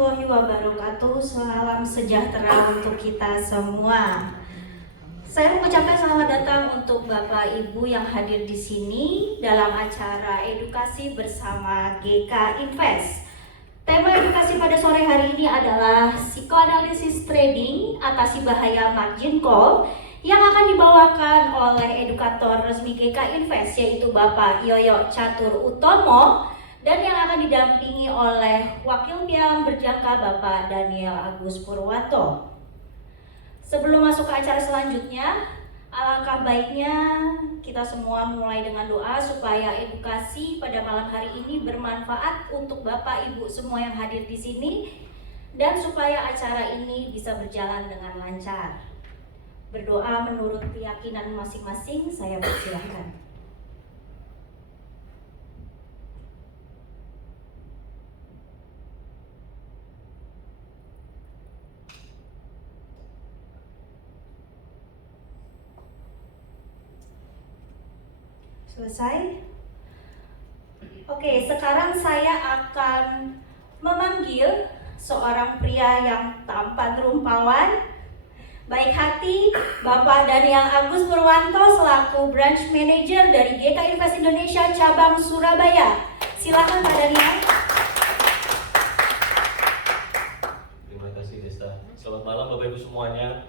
warahmatullahi wabarakatuh. Salam sejahtera untuk kita semua. Saya mengucapkan selamat datang untuk Bapak Ibu yang hadir di sini dalam acara edukasi bersama GK Invest. Tema edukasi pada sore hari ini adalah psikoanalisis trading atasi bahaya margin call yang akan dibawakan oleh edukator resmi GK Invest, yaitu Bapak Yoyo Catur Utomo, dan yang akan didampingi oleh Wakil Pialang Berjangka Bapak Daniel Agus Purwanto. Sebelum masuk ke acara selanjutnya, alangkah baiknya kita semua mulai dengan doa supaya edukasi pada malam hari ini bermanfaat untuk Bapak Ibu semua yang hadir di sini dan supaya acara ini bisa berjalan dengan lancar. Berdoa menurut keyakinan masing-masing, saya persilahkan. Selesai? Oke, sekarang saya akan memanggil seorang pria yang tampan rumpawan, baik hati, Bapak Daniel Agus Purwanto selaku Branch Manager dari GK Invest Indonesia Cabang Surabaya. Silakan Pak Daniel. Terima kasih Desta. Selamat malam Bapak Ibu semuanya.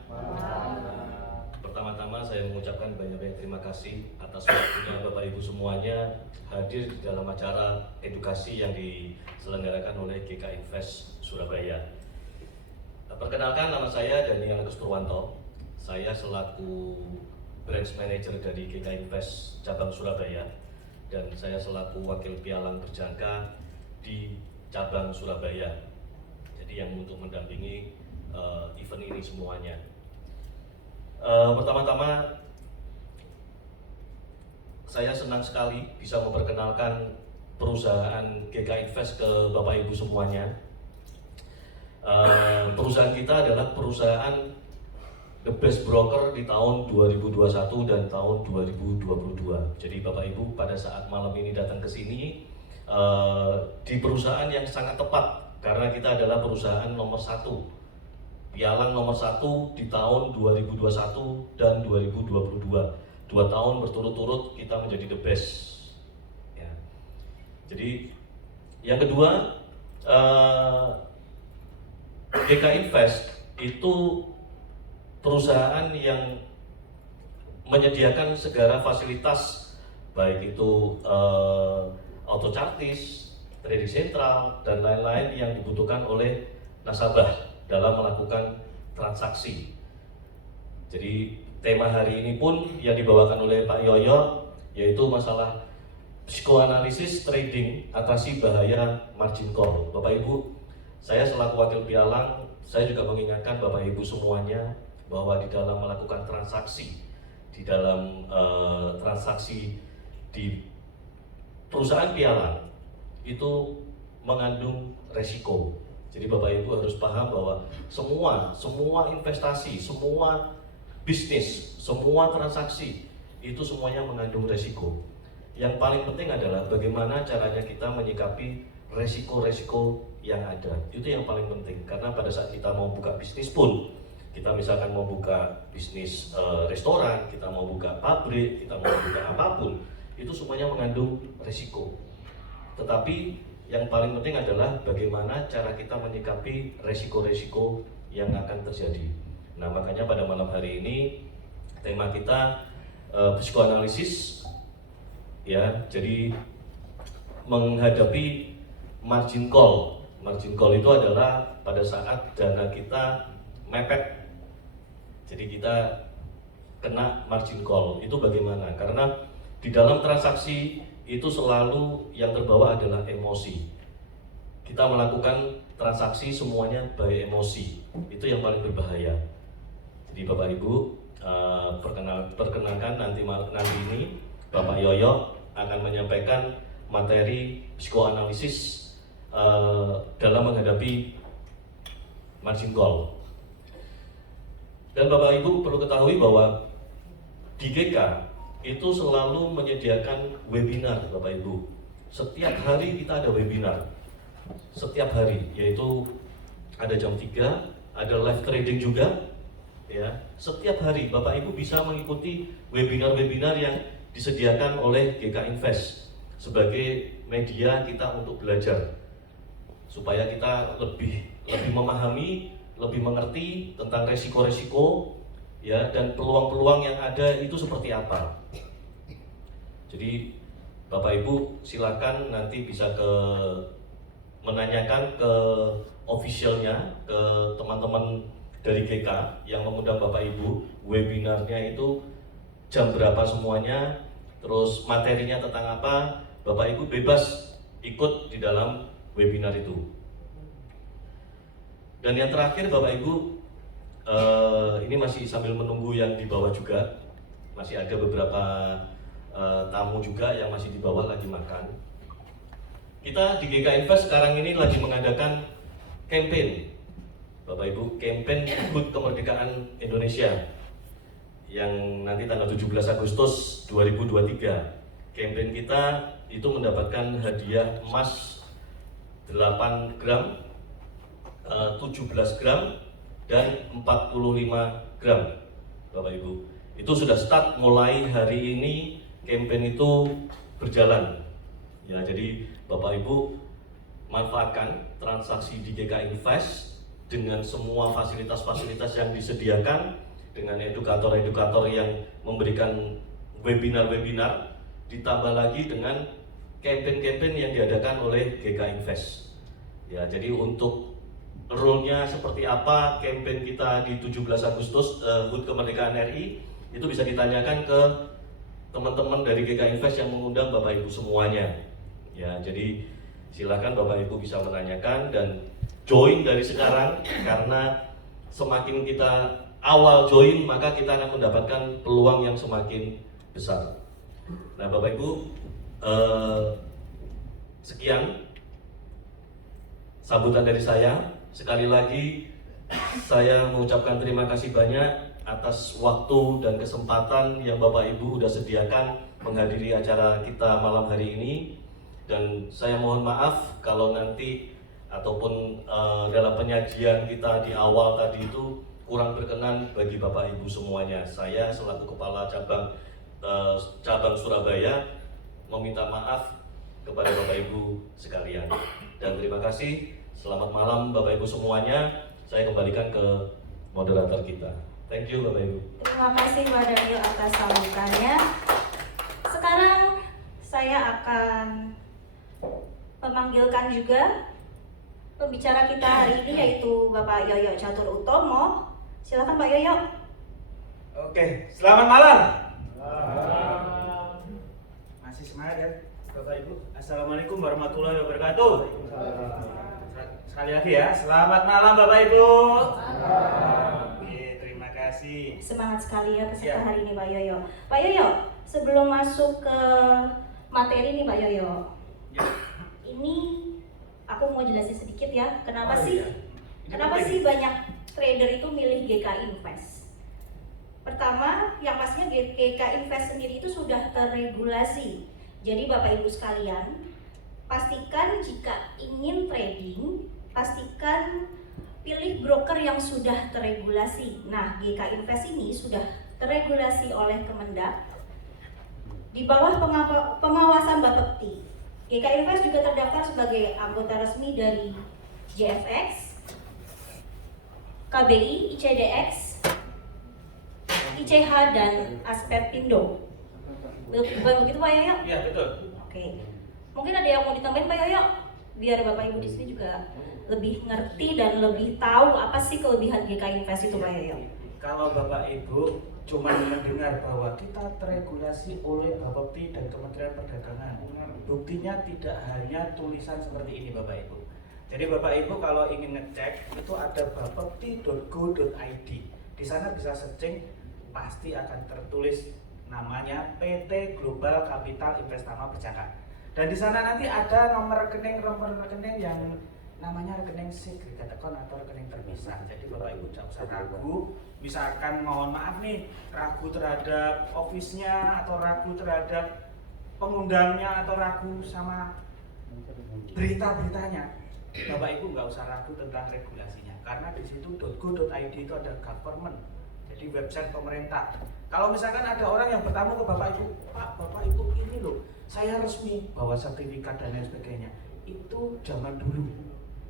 Pertama-tama saya mengucapkan banyak-banyak terima kasih atas waktunya Bapak Ibu semuanya hadir di dalam acara edukasi yang diselenggarakan oleh GK Invest Surabaya. Perkenalkan, nama saya Daniel Agus Purwanto. Saya selaku Branch Manager dari GK Invest Cabang Surabaya dan saya selaku Wakil Pialang Berjangka di Cabang Surabaya. Jadi yang untuk mendampingi event ini semuanya. Pertama-tama saya senang sekali bisa memperkenalkan perusahaan GK Invest ke Bapak Ibu semuanya. Perusahaan kita adalah perusahaan the best broker di tahun 2021 dan tahun 2022. Jadi Bapak Ibu pada saat malam ini datang ke sini di perusahaan yang sangat tepat karena kita adalah perusahaan nomor 1. Pialang nomor 1 di tahun 2021 dan 2022. 2 tahun berturut-turut kita menjadi the best. Ya. Jadi yang kedua, GK Invest itu perusahaan yang menyediakan segala fasilitas, baik itu auto chartis, trading sentral, dan lain-lain yang dibutuhkan oleh nasabah dalam melakukan transaksi. Jadi tema hari ini pun yang dibawakan oleh Pak Yoyo yaitu masalah psikoanalisis trading atasi bahaya margin call. Bapak Ibu, saya selaku Wakil Pialang, saya juga mengingatkan Bapak Ibu semuanya bahwa di dalam melakukan transaksi, di dalam transaksi di perusahaan pialang itu mengandung resiko. Jadi Bapak Ibu harus paham bahwa semua investasi, semua bisnis, semua transaksi itu semuanya mengandung resiko. Yang paling penting adalah bagaimana caranya kita menyikapi resiko-resiko yang ada. Itu yang paling penting karena pada saat kita mau buka bisnis pun, kita misalkan mau buka bisnis restoran, kita mau buka pabrik, kita mau buka apapun, itu semuanya mengandung resiko. Tetapi yang paling penting adalah bagaimana cara kita menyikapi resiko-resiko yang akan terjadi. Nah, makanya pada malam hari ini tema kita psikoanalisis, ya. Jadi menghadapi margin call. Margin call itu adalah pada saat dana kita mepet. Jadi kita kena margin call. Itu bagaimana? Karena di dalam transaksi itu selalu yang terbawa adalah emosi. Kita melakukan transaksi semuanya by emosi. Itu yang paling berbahaya. Jadi Bapak Ibu, perkenalkan nanti ini Bapak Yoyo akan menyampaikan materi psikoanalisis dalam menghadapi margin call. Dan Bapak Ibu perlu ketahui bahwa di GK itu selalu menyediakan webinar Bapak Ibu. Setiap hari kita ada webinar. Setiap hari, yaitu ada jam 3, ada live trading juga. Ya, setiap hari Bapak Ibu bisa mengikuti webinar-webinar yang disediakan oleh GK Invest sebagai media kita untuk belajar, supaya kita lebih memahami, lebih mengerti tentang resiko-resiko, ya, dan peluang-peluang yang ada itu seperti apa. Jadi Bapak Ibu silakan nanti bisa menanyakan ke officialnya, ke teman-teman dari GK yang mengundang Bapak Ibu. Webinarnya itu jam berapa semuanya, terus materinya tentang apa, Bapak Ibu bebas ikut di dalam webinar itu. Dan yang terakhir Bapak Ibu, ini masih sambil menunggu yang di bawah juga, masih ada beberapa tamu juga yang masih di bawah lagi makan. Kita di GK Invest sekarang ini lagi mengadakan campaign, Bapak Ibu, campaign HUT Kemerdekaan Indonesia yang nanti tanggal 17 Agustus 2023. Campaign kita itu mendapatkan hadiah emas 8 gram, 17 gram, dan 45 gram, Bapak Ibu. Itu sudah start mulai hari ini, campaign itu berjalan. Ya, jadi Bapak Ibu manfaatkan transaksi di GK Invest dengan semua fasilitas-fasilitas yang disediakan, dengan edukator-edukator yang memberikan webinar-webinar, ditambah lagi dengan campaign-campaign yang diadakan oleh GK Invest. Ya, jadi untuk role-nya seperti apa campaign kita di 17 Agustus HUT Kemerdekaan RI itu bisa ditanyakan ke teman-teman dari GK Invest yang mengundang Bapak Ibu semuanya. Ya, jadi silakan Bapak Ibu bisa menanyakan dan join dari sekarang, karena semakin kita awal join maka kita akan mendapatkan peluang yang semakin besar. Nah, Bapak Ibu, sekian sambutan dari saya. Sekali lagi saya mengucapkan terima kasih banyak atas waktu dan kesempatan yang Bapak Ibu sudah sediakan menghadiri acara kita malam hari ini. Dan saya mohon maaf kalau nanti ataupun dalam penyajian kita di awal tadi itu kurang berkenan bagi Bapak Ibu semuanya. Saya selaku Kepala Cabang Surabaya meminta maaf kepada Bapak Ibu sekalian. Dan terima kasih. Selamat malam Bapak Ibu semuanya. Saya kembalikan ke moderator kita. Thank you Bapak Ibu. Terima kasih Pak Daniel atas sambutannya. Sekarang saya akan memanggilkan juga pembicara kita hari ini, yaitu Bapak Yoyo Catur Utomo. Silakan Pak Yoyo. Oke, selamat malam. Masih semangat ya Bapak Ibu. Assalamualaikum warahmatullahi wabarakatuh. Sekali lagi ya, selamat malam Bapak Ibu. Oke, terima kasih. Semangat sekali ya peserta hari ini Pak Yoyo. Pak Yoyo, sebelum masuk ke materi nih Pak Yoyo, ini aku mau jelasin sedikit ya, kenapa sih banyak trader itu milih GK Invest. Pertama, yang pastinya GK Invest sendiri itu sudah terregulasi. Jadi Bapak Ibu sekalian, pastikan jika ingin trading, pastikan pilih broker yang sudah terregulasi. Nah, GK Invest ini sudah terregulasi oleh Kemendak di bawah pengawasan Bapepti. GK Invest juga terdaftar sebagai anggota resmi dari JFX, KBI, ICDX, ICH, dan Aspepindo. Bukan begitu Pak Yoyo? Iya, betul. Oke. Mungkin ada yang mau ditambahin Pak Yoyo? Biar Bapak Ibu di sini juga lebih ngerti dan lebih tahu apa sih kelebihan GK Invest itu Pak Yoyo. Kalau Bapak Ibu cuma mendengar bahwa kita terregulasi oleh Bapepti dan Kementerian Perdagangan, buktinya tidak hanya tulisan seperti ini Bapak Ibu. Jadi Bapak Ibu kalau ingin ngecek itu ada bapepti.go.id. Di sana bisa searching, pasti akan tertulis namanya PT Global Capital Investama Berjangka. Dan di sana nanti ada nomor rekening yang namanya rekening segregated account atau rekening terpisah. Jadi Bapak Ibu jangan usah ragu. Misalkan mohon maaf nih, ragu terhadap office-nya atau ragu terhadap pengundangnya atau ragu sama berita-beritanya, Bapak Ibu nggak usah ragu tentang regulasinya, karena di situ .go.id itu ada government, jadi website pemerintah. Kalau misalkan ada orang yang bertamu ke Bapak Ibu, Pak, Bapak Ibu ini loh, saya resmi bawa sertifikat dan lain sebagainya. Itu zaman dulu.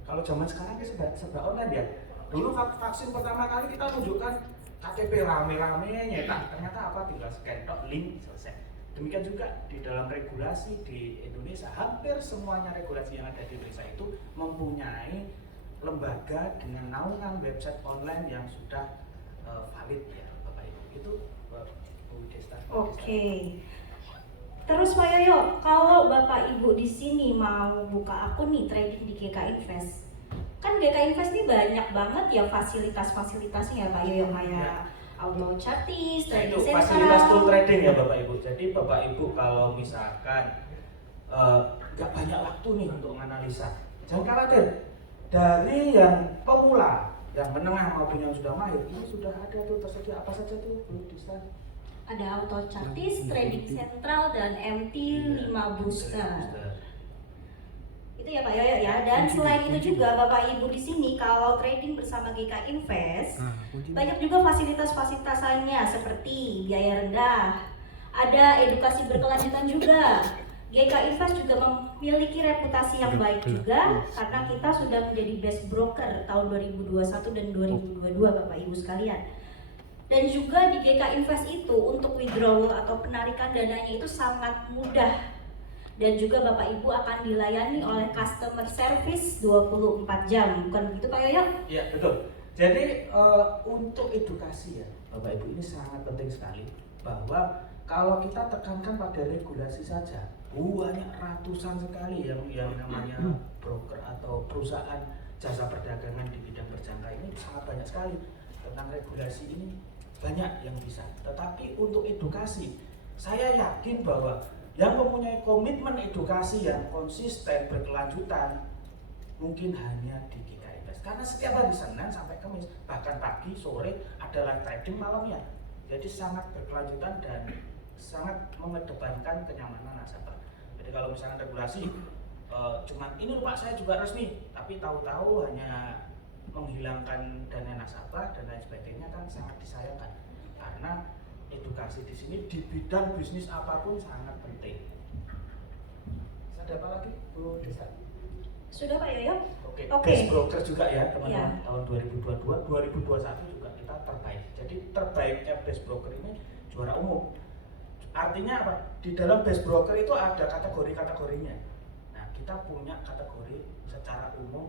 Kalau zaman sekarang ini serba online ya. Dulu vaksin pertama kali kita tunjukkan KTP rame-rame nyetak, ternyata apa, tinggal scan tok, link, selesai. Demikian juga di dalam regulasi di Indonesia, hampir semuanya regulasi yang ada di Indonesia itu mempunyai lembaga dengan naungan website online yang sudah valid ya Bapak Ibu. Itu Bu Desta. Oke. Terus Pak Yoyo, kalau Bapak Ibu di sini mau buka akun nih trading di GK Invest, kan GK Invest ini banyak banget ya fasilitas-fasilitasnya ya Pak Yoyo, kayak auto chartis, Nah, itu trading fasilitas tool sentral. trading ya Bapak Ibu. Jadi Bapak Ibu kalau misalkan nggak banyak waktu nih untuk menganalisa, jangan khawatir. Dari yang pemula, yang menengah maupun yang sudah mahir, ini sudah ada tuh tersedia. Apa saja tuh Bu Desta? Ada auto chartis, trading sentral, dan MT5 booster. Itu ya Pak Yoyo ya. Dan selain itu juga Bapak Ibu di sini kalau trading bersama GK Invest, banyak juga fasilitas-fasilitas lainnya seperti biaya rendah. Ada edukasi berkelanjutan juga. GK Invest juga memiliki reputasi yang baik juga karena kita sudah menjadi best broker tahun 2021 dan 2022 Bapak Ibu sekalian. Dan juga di GK Invest itu untuk withdrawal atau penarikan dananya itu sangat mudah. Dan juga Bapak Ibu akan dilayani oleh customer service 24 jam. Bukan begitu Pak Yoyo? Iya, betul. Jadi untuk edukasi ya Bapak Ibu, ini sangat penting sekali bahwa kalau kita tekankan pada regulasi saja, banyak ratusan sekali yang namanya broker atau perusahaan jasa perdagangan di bidang berjangka ini sangat banyak sekali. Tentang regulasi ini banyak yang bisa, tetapi untuk edukasi saya yakin bahwa yang mempunyai komitmen edukasi yang konsisten berkelanjutan mungkin hanya di GK Invest, karena setiap hari Senin sampai Kamis, bahkan pagi sore adalah trading malamnya, jadi sangat berkelanjutan dan sangat mengedepankan kenyamanan nasabah. Jadi kalau misalnya regulasi cuman ini Pak saya juga resmi, tapi tahu-tahu hanya menghilangkan dana nasabah dan lain sebagainya, kan sangat disayangkan. Karena edukasi di sini di bidang bisnis apapun sangat penting. Ada apa lagi Bu Desta? Sudah Pak Yoyo? Oke. Oke. Best broker juga ya teman-teman. Ya. Tahun 2022, 2021 juga kita terbaik. Jadi terbaiknya best broker ini juara umum. Artinya apa? Di dalam best broker itu ada kategori-kategorinya. Nah, kita punya kategori secara umum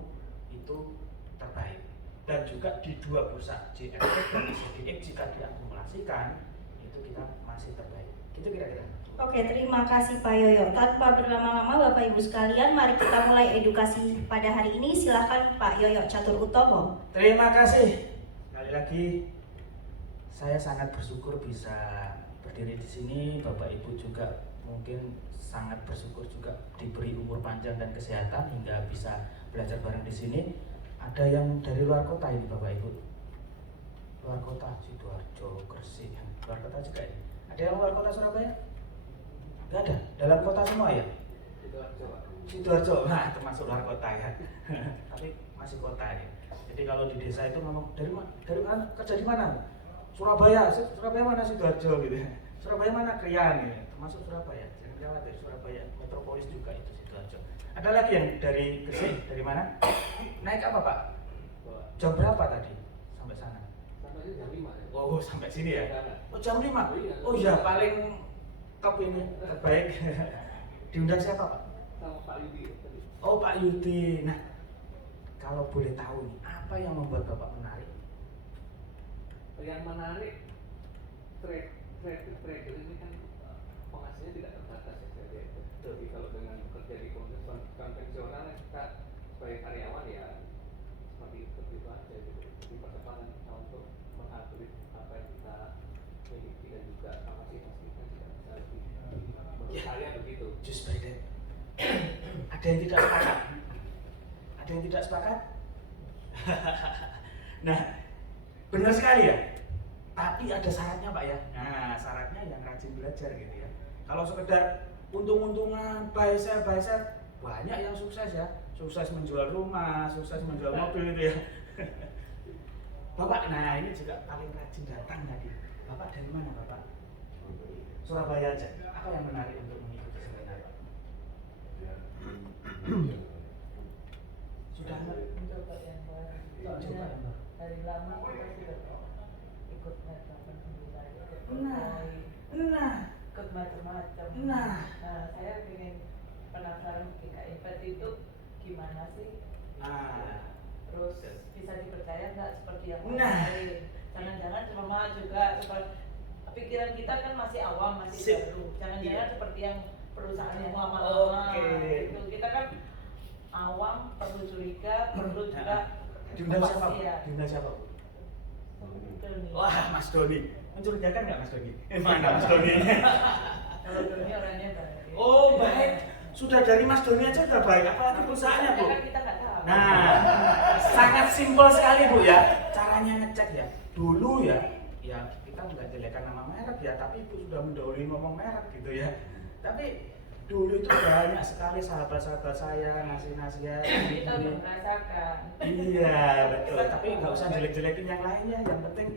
itu terbaik. Dan juga di dua bursa JFX dan ICDX jika diakumulasikan itu kita masih terbaik. Gitu kira-kira. Oke, terima kasih Pak Yoyo. Tanpa berlama-lama Bapak Ibu sekalian, mari kita mulai edukasi pada hari ini. Silakan Pak Yoyo Catur Utomo. Terima kasih. Sekali lagi saya sangat bersyukur bisa berdiri di sini. Bapak Ibu juga mungkin sangat bersyukur juga diberi umur panjang dan kesehatan hingga bisa belajar bareng di sini. Ada yang dari luar kota ini Bapak Ibu. Luar kota Sidoarjo, Gresik, luar kota juga ini. Ada yang luar kota Surabaya? Enggak ada. Dalam kota semua ya? Sidoarjo. Nah, termasuk luar kota ya. Tapi masih kota ya. Jadi kalau di desa itu ngomong dari mana kerja di mana? Surabaya. Surabaya mana Sidoarjo gitu. Surabaya mana Krian gitu. Termasuk Surabaya. Jangan khawatir, Surabaya metropolis juga itu Sidoarjo. Ada lagi yang dari Gresik, dari mana? Naik apa Pak? Jam berapa tadi sampai sana? Sampai jam 5 ya. Oh, sampai sini ya? Sana. Oh, jam 5? Oh, iya. Oh iya, paling top ini, terbaik. Diundang siapa Pak? Sama Pak Yudi tadi. Oh, Pak Yudi. Nah, kalau boleh tahu nih, apa yang membuat Bapak menarik? Yang menarik trader ini kan penghasilannya tidak terbatas ya, jadi kalau dengan kerja di konvensional kita sebagai karyawan ya seperti itu aja gitu. Jadi percepatan kita untuk mengupgrade apa yang kita miliki dan juga kapasitas kita juga bisa lebih menurut saya begitu. Just by that. Ada yang tidak sepakat? Ada yang tidak sepakat? Nah, benar sekali ya. Tapi ada syaratnya Pak ya. Nah, syaratnya yang rajin belajar gitu ya. Kalau sekedar untung-untungan, buy sell, banyak yang sukses ya. sukses menjual rumah, sukses menjual mobil itu ya. Bapak, nah ini juga paling rajin datang tadi. Bapak dari mana Bapak? Surabaya aja. Apa yang menarik untuk mengikuti seminar Pak? Sudah mencoba yang baru. coba yang baru. Dari lama kita sudah ikut macam-macam budaya, Nah, ikut macam-macam. Nah. Saya ingin penasaran GKI Invest itu gimana sih? Terus bisa dipercaya nggak seperti yang Nah. lain? Jangan-jangan cuma juga seperti pikiran kita kan masih awam, masih Sip. baru. Jangan-jangan Iya. seperti yang perusahaan yang lama-lama. Oke. Gitu. Kita kan awam, perlu curiga, perlu juga diundang siapa? Bu? kepastian. Diundang siapa? Bu? Doni. Wah, Mas Doni. Mencurigakan nggak Mas Doni? Mana Mas Doni? Kalau Doni orangnya baik. Oh, baik. Sudah dari Mas Doni aja udah baik. Apalagi perusahaannya, Bu? Kan kita nggak tahu. Nah, sangat simpel sekali Bu ya. Caranya ngecek ya. Dulu ya kita nggak jelekan nama merek ya, tapi Ibu sudah mendahului ngomong merek gitu ya. Tapi dulu itu banyak sekali sahabat-sahabat saya ngasih nasihat. Kita udah merasakan. Iya betul. Tapi nggak usah jelek-jelekin yang lainnya. Yang penting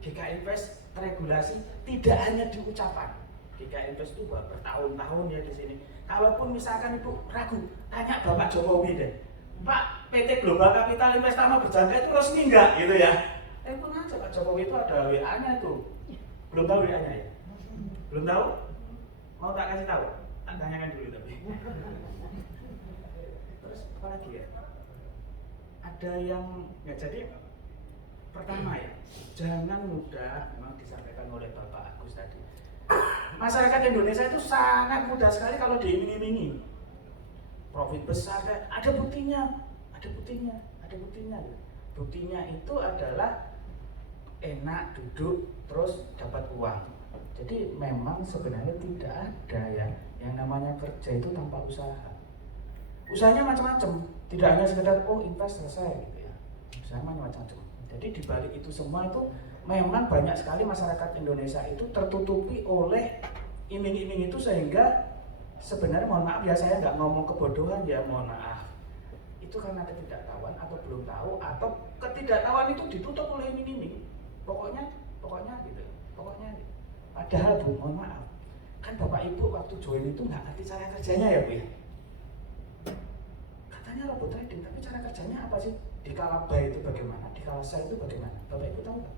GKI Invest regulasi tidak hanya di ucapan. GKI Invest itu bertahun-tahun ya di sini. Kalaupun misalkan Ibu ragu, tanya Bapak Jokowi deh. Pak, PT Global Capital Investama berjangka itu resmi nggak gitu ya? Pun aja Pak Jokowi itu ada WA-nya tuh. Belum tahu WA-nya ya? Belum tahu? Mau tak kasih tahu? Tak tanyakan dulu tapi. Terus apa lagi ya? Ada yang ya jadi pertama ya, jangan mudah, memang disampaikan oleh Bapak Agus tadi. Masyarakat Indonesia itu sangat mudah sekali kalau diiming-imingi. Profit besar, ada buktinya. Buktinya itu adalah enak duduk terus dapat uang. Jadi memang sebenarnya tidak ada ya yang namanya kerja itu tanpa usaha. Usahanya macam-macam, tidak hanya sekedar invest selesai gitu ya. Usahanya macam-macam. Jadi di balik itu semua itu memang banyak sekali masyarakat Indonesia itu tertutupi oleh iming-iming itu sehingga sebenarnya mohon maaf ya saya nggak ngomong kebodohan ya mohon maaf. Itu karena ketidaktahuan atau belum tahu atau ketidaktahuan itu ditutup oleh iming-iming. Pokoknya gitu. Padahal Bu, mohon maaf. Kan Bapak Ibu waktu join itu nggak ngerti cara kerjanya ya Bu ya. Katanya robot trading, tapi cara kerjanya apa sih? Di kala buy itu bagaimana? Di kala sell itu bagaimana? Bapak Ibu tahu nggak?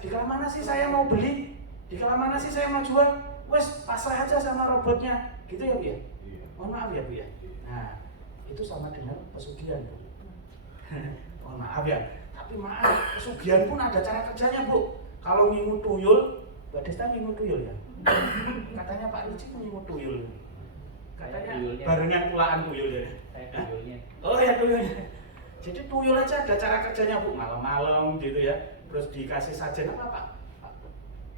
Di kala mana sih saya mau beli? Di kala mana sih saya mau jual? Wes pasrah aja sama robotnya, gitu ya Bu ya? Mohon maaf ya Bu ya. Nah, itu sama dengan pesugihan Bu. Mohon maaf ya. Tapi maaf, pesugihan pun ada cara kerjanya Bu. Kalau ngingu tuyul, Mbak Desta ngingu tuyul ya. Katanya Pak Riji ngingu tuyul. Katanya barengan pulaan tuyul ya. Tuyulnya. Oh ya tuyulnya. Jadi tuyul aja ada cara kerjanya Bu, malam-malam gitu ya. Terus dikasih sajen apa Pak?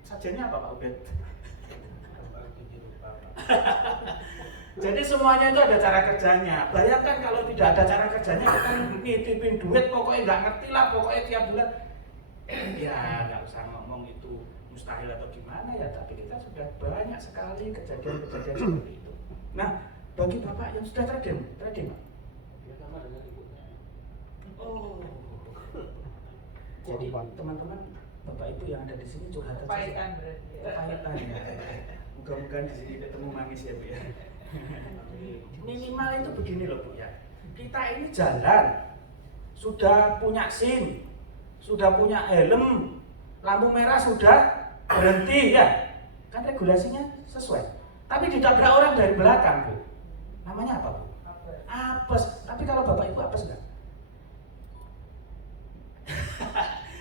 Sajennya apa Pak Ubed? Jadi semuanya itu ada cara kerjanya. Bayangkan kalau tidak ada cara kerjanya, kita nitipin duit pokoknya nggak ngerti lah, pokoknya tiap bulan. Ya nggak usah ngomong itu mustahil atau gimana ya, tapi kita sudah banyak sekali kejadian-kejadian seperti itu. Nah, bagi Bapak yang sudah trading Pak? Ya sama dengan ibunya. Oh. Jadi teman-teman, Bapak Ibu yang ada di sini curhat aja. Kepahitan berarti ya. Kepahitan ya. Mudah-mudahan di sini ketemu manis ya Bu ya. Minimal itu begini loh Bu ya. Kita ini jalan, sudah punya SIM, sudah punya helm, lampu merah sudah berhenti ya. Kan regulasinya sesuai. Tapi ditabrak orang dari belakang Bu. Namanya apa Bu? Apes. Tapi kalau Bapak Ibu apes enggak?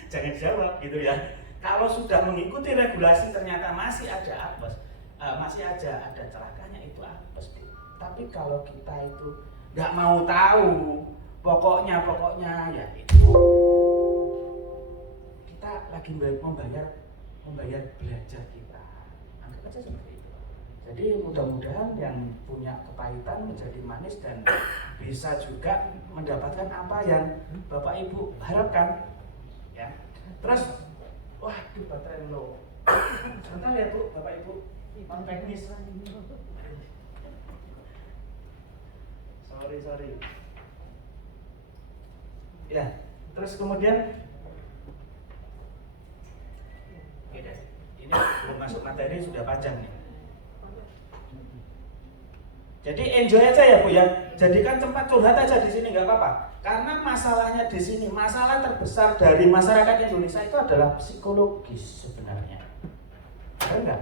Jangan jawab gitu ya. Kalau sudah mengikuti regulasi ternyata masih ada apes, masih aja ada celakanya, itu apes Bu. Tapi kalau kita itu nggak mau tahu, pokoknya ya itu kita lagi membayar belajar kita. Anggap aja seperti itu. Jadi mudah-mudahan yang punya kepahitan menjadi manis dan bisa juga mendapatkan apa yang Bapak Ibu harapkan. Ya. Terus, waduh baterai low. Sebentar ya Bu, Bapak Ibu, non teknis. sorry. Ya, terus kemudian ini belum masuk materi sudah panjang nih. Jadi enjoy aja ya Bu ya. Jadikan tempat curhat aja di sini nggak apa-apa. Karena masalahnya di sini, masalah terbesar dari masyarakat Indonesia itu adalah psikologis sebenarnya. Benar nggak?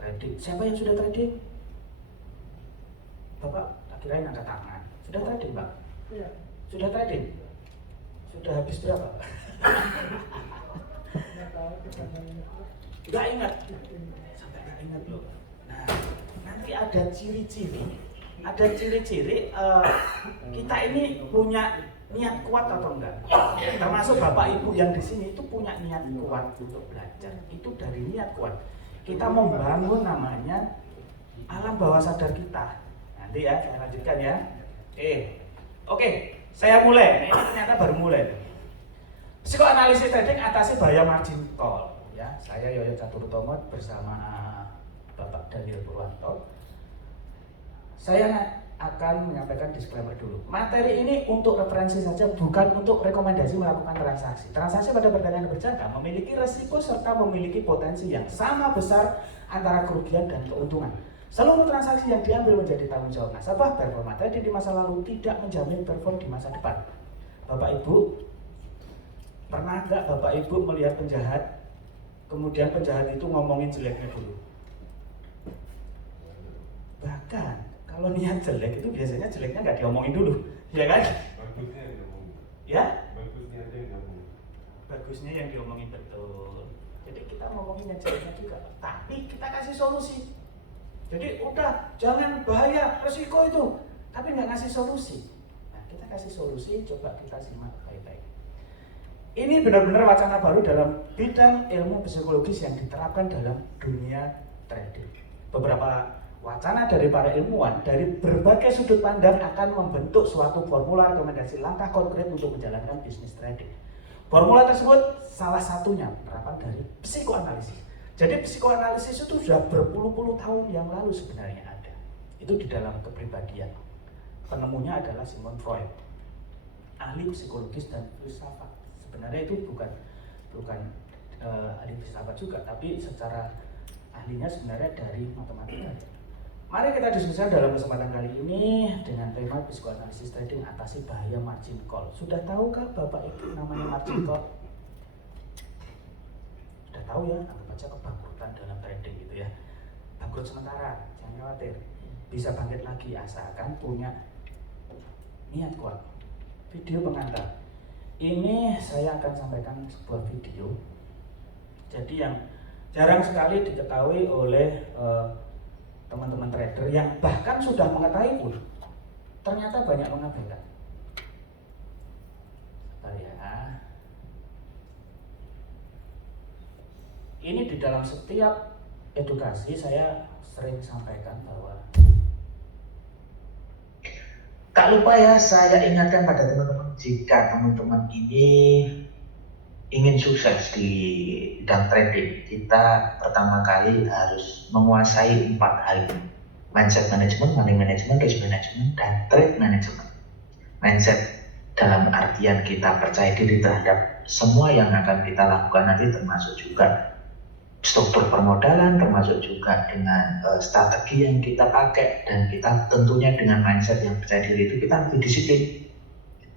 Trading. Siapa yang sudah trading? Bapak, tak kirain angkat tangan. Sudah trading Pak? Iya. Sudah trading? Sudah habis berapa? Nggak ingat. Sampai nggak ingat loh. Nah, nanti ada ciri-ciri kita ini punya niat kuat atau enggak. Termasuk Bapak Ibu yang di sini itu punya niat kuat untuk belajar. Itu dari niat kuat. Kita membangun namanya alam bawah sadar kita. Nanti ya saya lanjutkan ya. Oke, saya mulai. Ini ternyata baru mulai. Psikoanalisis trading atasi bahaya margin call. Ya, saya Yoyo Caturtomo bersama Bapak Daniel Purwanto. Saya akan menyampaikan disclaimer dulu. Materi ini untuk referensi saja, bukan untuk rekomendasi melakukan transaksi. Transaksi pada perdagangan berjangka memiliki resiko serta memiliki potensi yang sama besar antara kerugian dan keuntungan. Seluruh transaksi yang diambil menjadi tanggung jawab nasabah. Performa trading di masa lalu tidak menjamin perform di masa depan. Bapak Ibu, pernah nggak Bapak Ibu melihat penjahat, kemudian penjahat itu ngomongin jeleknya dulu? Bahkan kalau niat jelek itu biasanya jeleknya nggak diomongin dulu, ya kan? Bagusnya yang diomongin. Ya? Bagusnya aja yang diomongin. Bagusnya yang diomongin betul. Jadi kita ngomongin yang jeleknya juga, tapi kita kasih solusi. Jadi udah jangan bahaya resiko itu, tapi nggak ngasih solusi. Nah kita kasih solusi, coba kita simak baik-baik. Ini benar-benar wacana baru dalam bidang ilmu psikologis yang diterapkan dalam dunia trading. Beberapa wacana dari para ilmuwan dari berbagai sudut pandang akan membentuk suatu formula rekomendasi langkah konkret untuk menjalankan bisnis trading. Formula tersebut salah satunya penerapan dari psikoanalisis. Jadi psikoanalisis itu sudah berpuluh-puluh tahun yang lalu sebenarnya ada. Itu di dalam kepribadian. Penemunya adalah Sigmund Freud, ahli psikologis dan filsafat. Sebenarnya itu bukan ahli filsafat juga, tapi secara ahlinya sebenarnya dari matematika. Mari kita diskusikan dalam kesempatan kali ini dengan tema psikoanalisis trading atasi bahaya margin call. Sudah tahukah Bapak Ibu namanya margin call? Sudah tahu ya, anggap aja kebangkrutan dalam trading gitu ya. Bangkrut sementara, jangan khawatir. Bisa bangkit lagi asalkan punya niat kuat. Video pengantar. Ini saya akan sampaikan sebuah video. Jadi yang jarang sekali diketahui oleh teman-teman trader yang bahkan sudah mengetahui pun ternyata banyak mengabaikan. Sebentar ya. Ini di dalam setiap edukasi saya sering sampaikan bahwa tak lupa ya saya ingatkan pada teman-teman, jika teman-teman ini ingin sukses di bidang trading, kita pertama kali harus menguasai 4 hal ini: mindset management, money management, risk management, dan trade management. Mindset dalam artian kita percaya diri terhadap semua yang akan kita lakukan nanti, termasuk juga struktur permodalan, termasuk juga dengan strategi yang kita pakai, dan kita tentunya dengan mindset yang percaya diri itu kita lebih disiplin.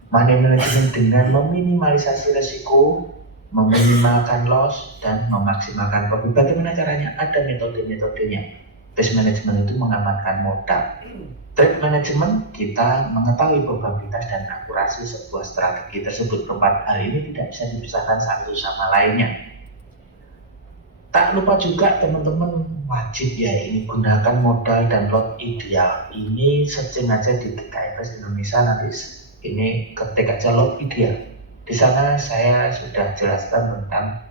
Money management dengan meminimalisasi resiko, meminimalkan loss, dan memaksimalkan profit. Bagaimana caranya? Ada metode-metodenya. Risk management itu mengamankan modal. Trade management kita mengetahui probabilitas dan akurasi sebuah strategi tersebut. 4 hal ini tidak bisa dipisahkan satu sama lainnya. Tak lupa juga teman-teman wajib ya ini gunakan modal dan lot ideal. Ini searching aja di GKInvest Indonesia, nanti ini ketik aja lot ideal. Di sana saya sudah jelaskan tentang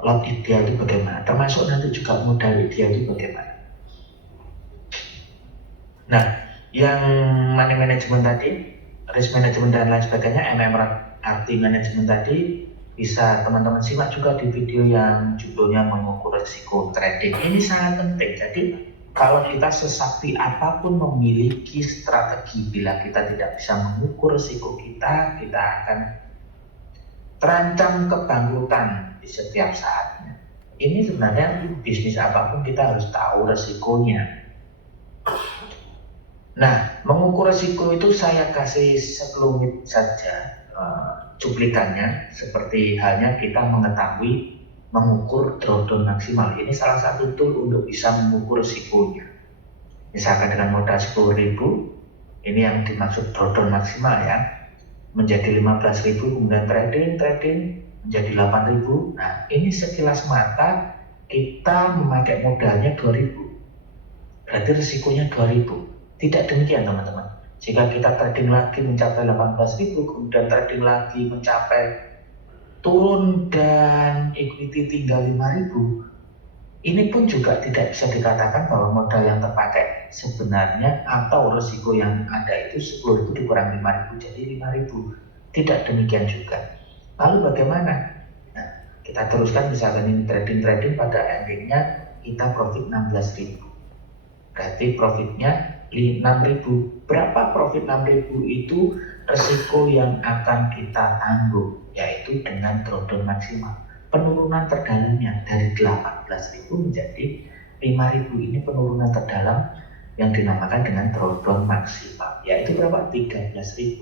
lot ideal itu bagaimana, termasuk nanti juga modal ideal itu bagaimana. Nah, yang money management tadi, risk management dan lain sebagainya, MMRT management tadi bisa teman-teman simak juga di video yang judulnya mengukur risiko trading. Ini sangat penting. Jadi Kalau kita sesakti apapun memiliki strategi, bila kita tidak bisa mengukur risiko kita akan terancam kebangkrutan di setiap saatnya. Ini sebenarnya bisnis apapun kita harus tahu risikonya. Nah, mengukur risiko itu saya kasih sekelumit saja cuplikannya, seperti halnya kita mengetahui mengukur drawdown maksimal. Ini salah satu tool untuk bisa mengukur risikonya. Misalkan dengan modal 10.000, ini yang dimaksud drawdown maksimal ya, menjadi 15.000, kemudian trading menjadi 8.000. Nah, ini sekilas mata kita memakai modalnya 2.000, berarti risikonya 2.000. Tidak demikian teman-teman. Jika kita trading lagi mencapai 18.000, kemudian trading lagi mencapai turun dan equity tinggal 5.000, ini pun juga tidak bisa dikatakan bahwa modal yang terpakai sebenarnya atau risiko yang ada itu 10.000 dikurang 5.000 jadi 5.000. Tidak demikian juga. Lalu bagaimana? Nah, kita teruskan misalkan ini trading pada endingnya kita profit 16.000. Berarti profitnya 6.000. Berapa profit 6.000 itu risiko yang akan kita tanggung, yaitu dengan drawdown maksimal. Penurunan terdalamnya dari 18.000 menjadi 5.000, ini penurunan terdalam yang dinamakan dengan drawdown maksimal, yaitu berapa? 13.000.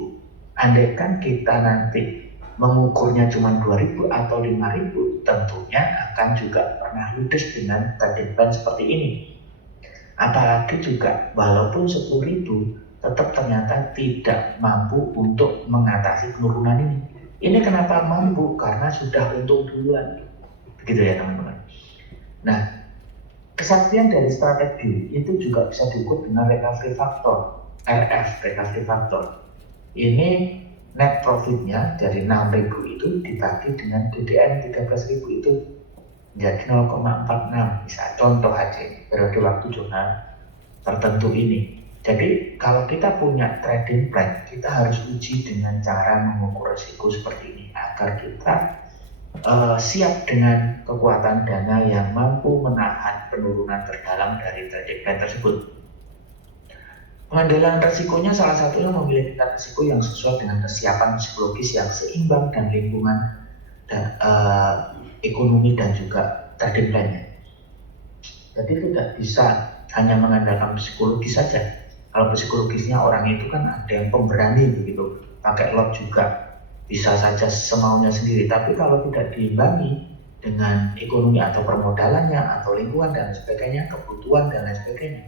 Andaikan kita nanti mengukurnya cuma 2.000 atau 5.000, tentunya akan juga pernah ludes dengan trading plan seperti ini. Apalagi juga walaupun 10.000 tetap ternyata tidak mampu untuk mengatasi penurunan ini. Ini kenapa mampu? Karena sudah untung duluan. Begitu ya teman-teman. Nah, kesaktian dari strategi itu juga bisa diukur dengan recovery factor, RF, recovery factor. Ini net profitnya dari 6.000 itu dibagi dengan DDM 13.000 itu menjadi 0,46. Bisa contoh aja periode waktu zona tertentu ini. Jadi kalau kita punya trading plan, kita harus uji dengan cara mengukur risiko seperti ini agar kita siap dengan kekuatan dana yang mampu menahan penurunan terdalam dari trading plan tersebut. Pengendalian risikonya salah satunya memilih tingkat risiko yang sesuai dengan kesiapan psikologis yang seimbang dan lingkungan dan ekonomi dan juga trading plan-nya. Jadi tidak bisa hanya mengandalkan psikologis saja. Kalau psikologisnya orang itu kan ada yang pemberani begitu, pakai lot juga bisa saja semaunya sendiri. Tapi kalau tidak diimbangi dengan ekonomi atau permodalannya atau lingkungan dan sebagainya, kebutuhan dan lain sebagainya,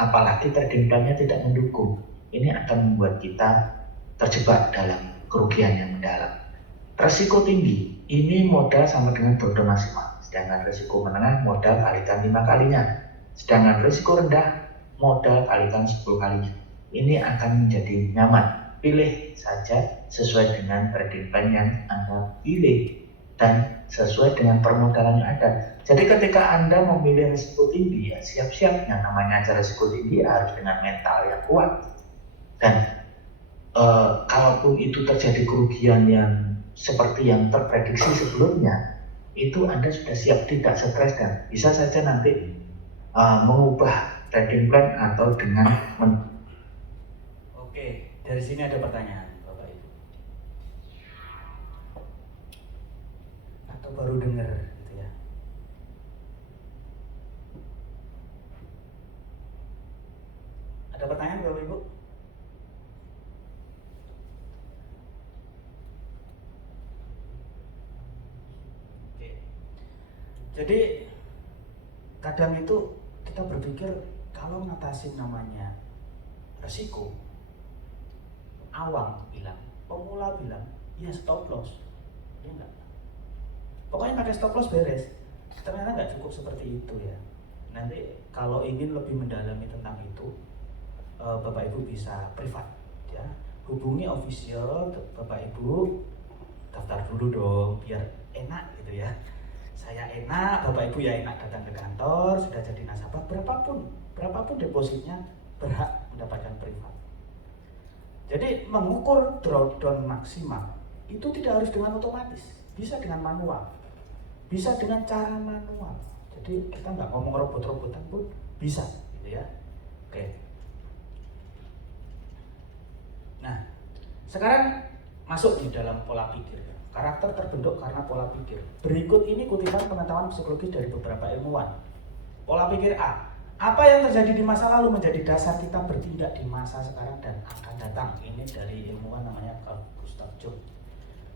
apalagi trading plan-nya tidak mendukung, ini akan membuat kita terjebak dalam kerugian yang mendalam. Risiko tinggi, ini modal sama dengan drawdown maksimal. Sedangkan risiko menengah modal kalikan 5 kalinya. Sedangkan risiko rendah modal kalikan 10 kalinya. Ini akan menjadi nyaman. Pilih saja sesuai dengan trading plan yang Anda pilih dan sesuai dengan permodalan yang ada. Jadi ketika Anda memilih risiko tinggi, ya siap-siap. Yang namanya acara risiko tinggi harus dengan mental yang kuat. Dan kalaupun itu terjadi kerugian yang seperti yang terprediksi sebelumnya, itu Anda sudah siap, tidak stres dan bisa saja nanti mengubah trading plan atau dengan Oke, dari sini ada pertanyaan Bapak Ibu. Atau baru dengar gitu ya. Ada pertanyaan Bapak Ibu? Oke. Jadi kadang itu kita berpikir kalau ngatasin namanya resiko, awam bilang, pemula bilang, ya stop loss, ya enggak. Pokoknya pakai stop loss beres. Ternyata nggak cukup seperti itu ya. Nanti kalau ingin lebih mendalami tentang itu, Bapak Ibu bisa privat, ya. Hubungi official Bapak Ibu, daftar dulu dong, biar enak gitu ya. Saya enak, Bapak Ibu ya enak datang ke kantor, sudah jadi nasabah berapapun depositnya berhak mendapatkan privat. Jadi mengukur drawdown maksimal itu tidak harus dengan otomatis, bisa dengan manual, bisa dengan cara manual. Jadi kita nggak ngomong robot-robotan pun bisa gitu ya. Oke. Nah, sekarang masuk di dalam pola pikir. Karakter terbentuk karena pola pikir. Berikut ini kutipan pengetahuan psikologis dari beberapa ilmuwan. Pola pikir A. Apa yang terjadi di masa lalu menjadi dasar kita bertindak di masa sekarang dan akan datang. Ini dari ilmuwan namanya Carl Gustav Jung.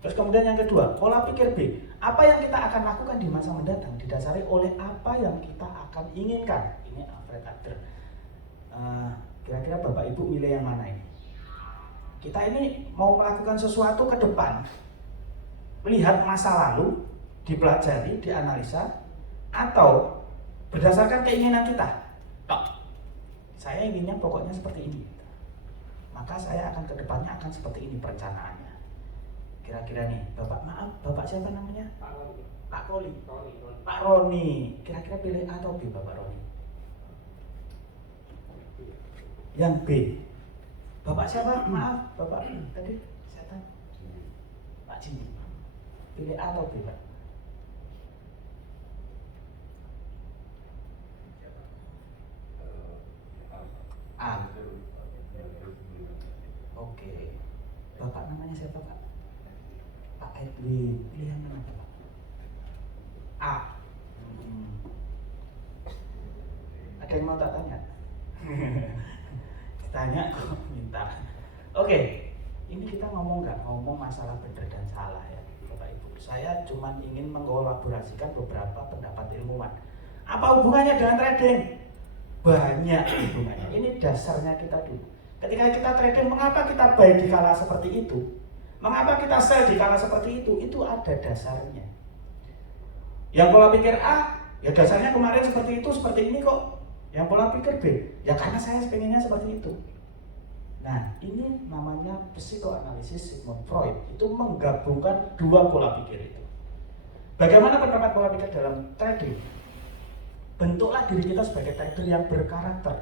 Terus kemudian yang kedua, pola pikir B. Apa yang kita akan lakukan di masa mendatang didasari oleh apa yang kita akan inginkan. Ini Alfred Adler. Kira-kira Bapak Ibu milih yang mana ini? Kita ini mau melakukan sesuatu ke depan, melihat masa lalu, dipelajari, dianalisa, atau berdasarkan keinginan kita. Tok, saya inginnya pokoknya seperti ini. Maka saya akan ke depannya akan seperti ini perencanaannya. Kira-kira nih, Bapak siapa namanya? Pak Roni. Pak Roni. Kira-kira pilih A atau B Bapak Roni? Yang B. Bapak siapa? Maaf, Bapak tadi saya tanya. Pak Jimmy. Pilih A atau B, Pak? A. Oke. Bapak namanya siapa, Pak? Pak Edwin. Pilih yang mana, Pak? A. Ada yang mau tak tanya? Tanya kok minta. Oke, ini kita ngomong masalah benar dan salah ya Bapak Ibu. Saya cuma ingin mengkolaborasikan beberapa pendapat ilmuwan. Apa hubungannya dengan trading? Banyak hubungannya. Ini dasarnya kita dulu. Ketika kita trading, mengapa kita buy di kala seperti itu? Mengapa kita sell di kala seperti itu? Itu ada dasarnya. Yang pola pikir A, ya dasarnya kemarin seperti itu, seperti ini kok. Yang pola pikir B, ya karena saya pengennya seperti itu. Nah, ini namanya psikoanalisis Sigmund Freud. Itu menggabungkan dua pola pikir itu. Bagaimana pendapat pola pikir dalam trading? Bentuklah diri kita sebagai trader yang berkarakter.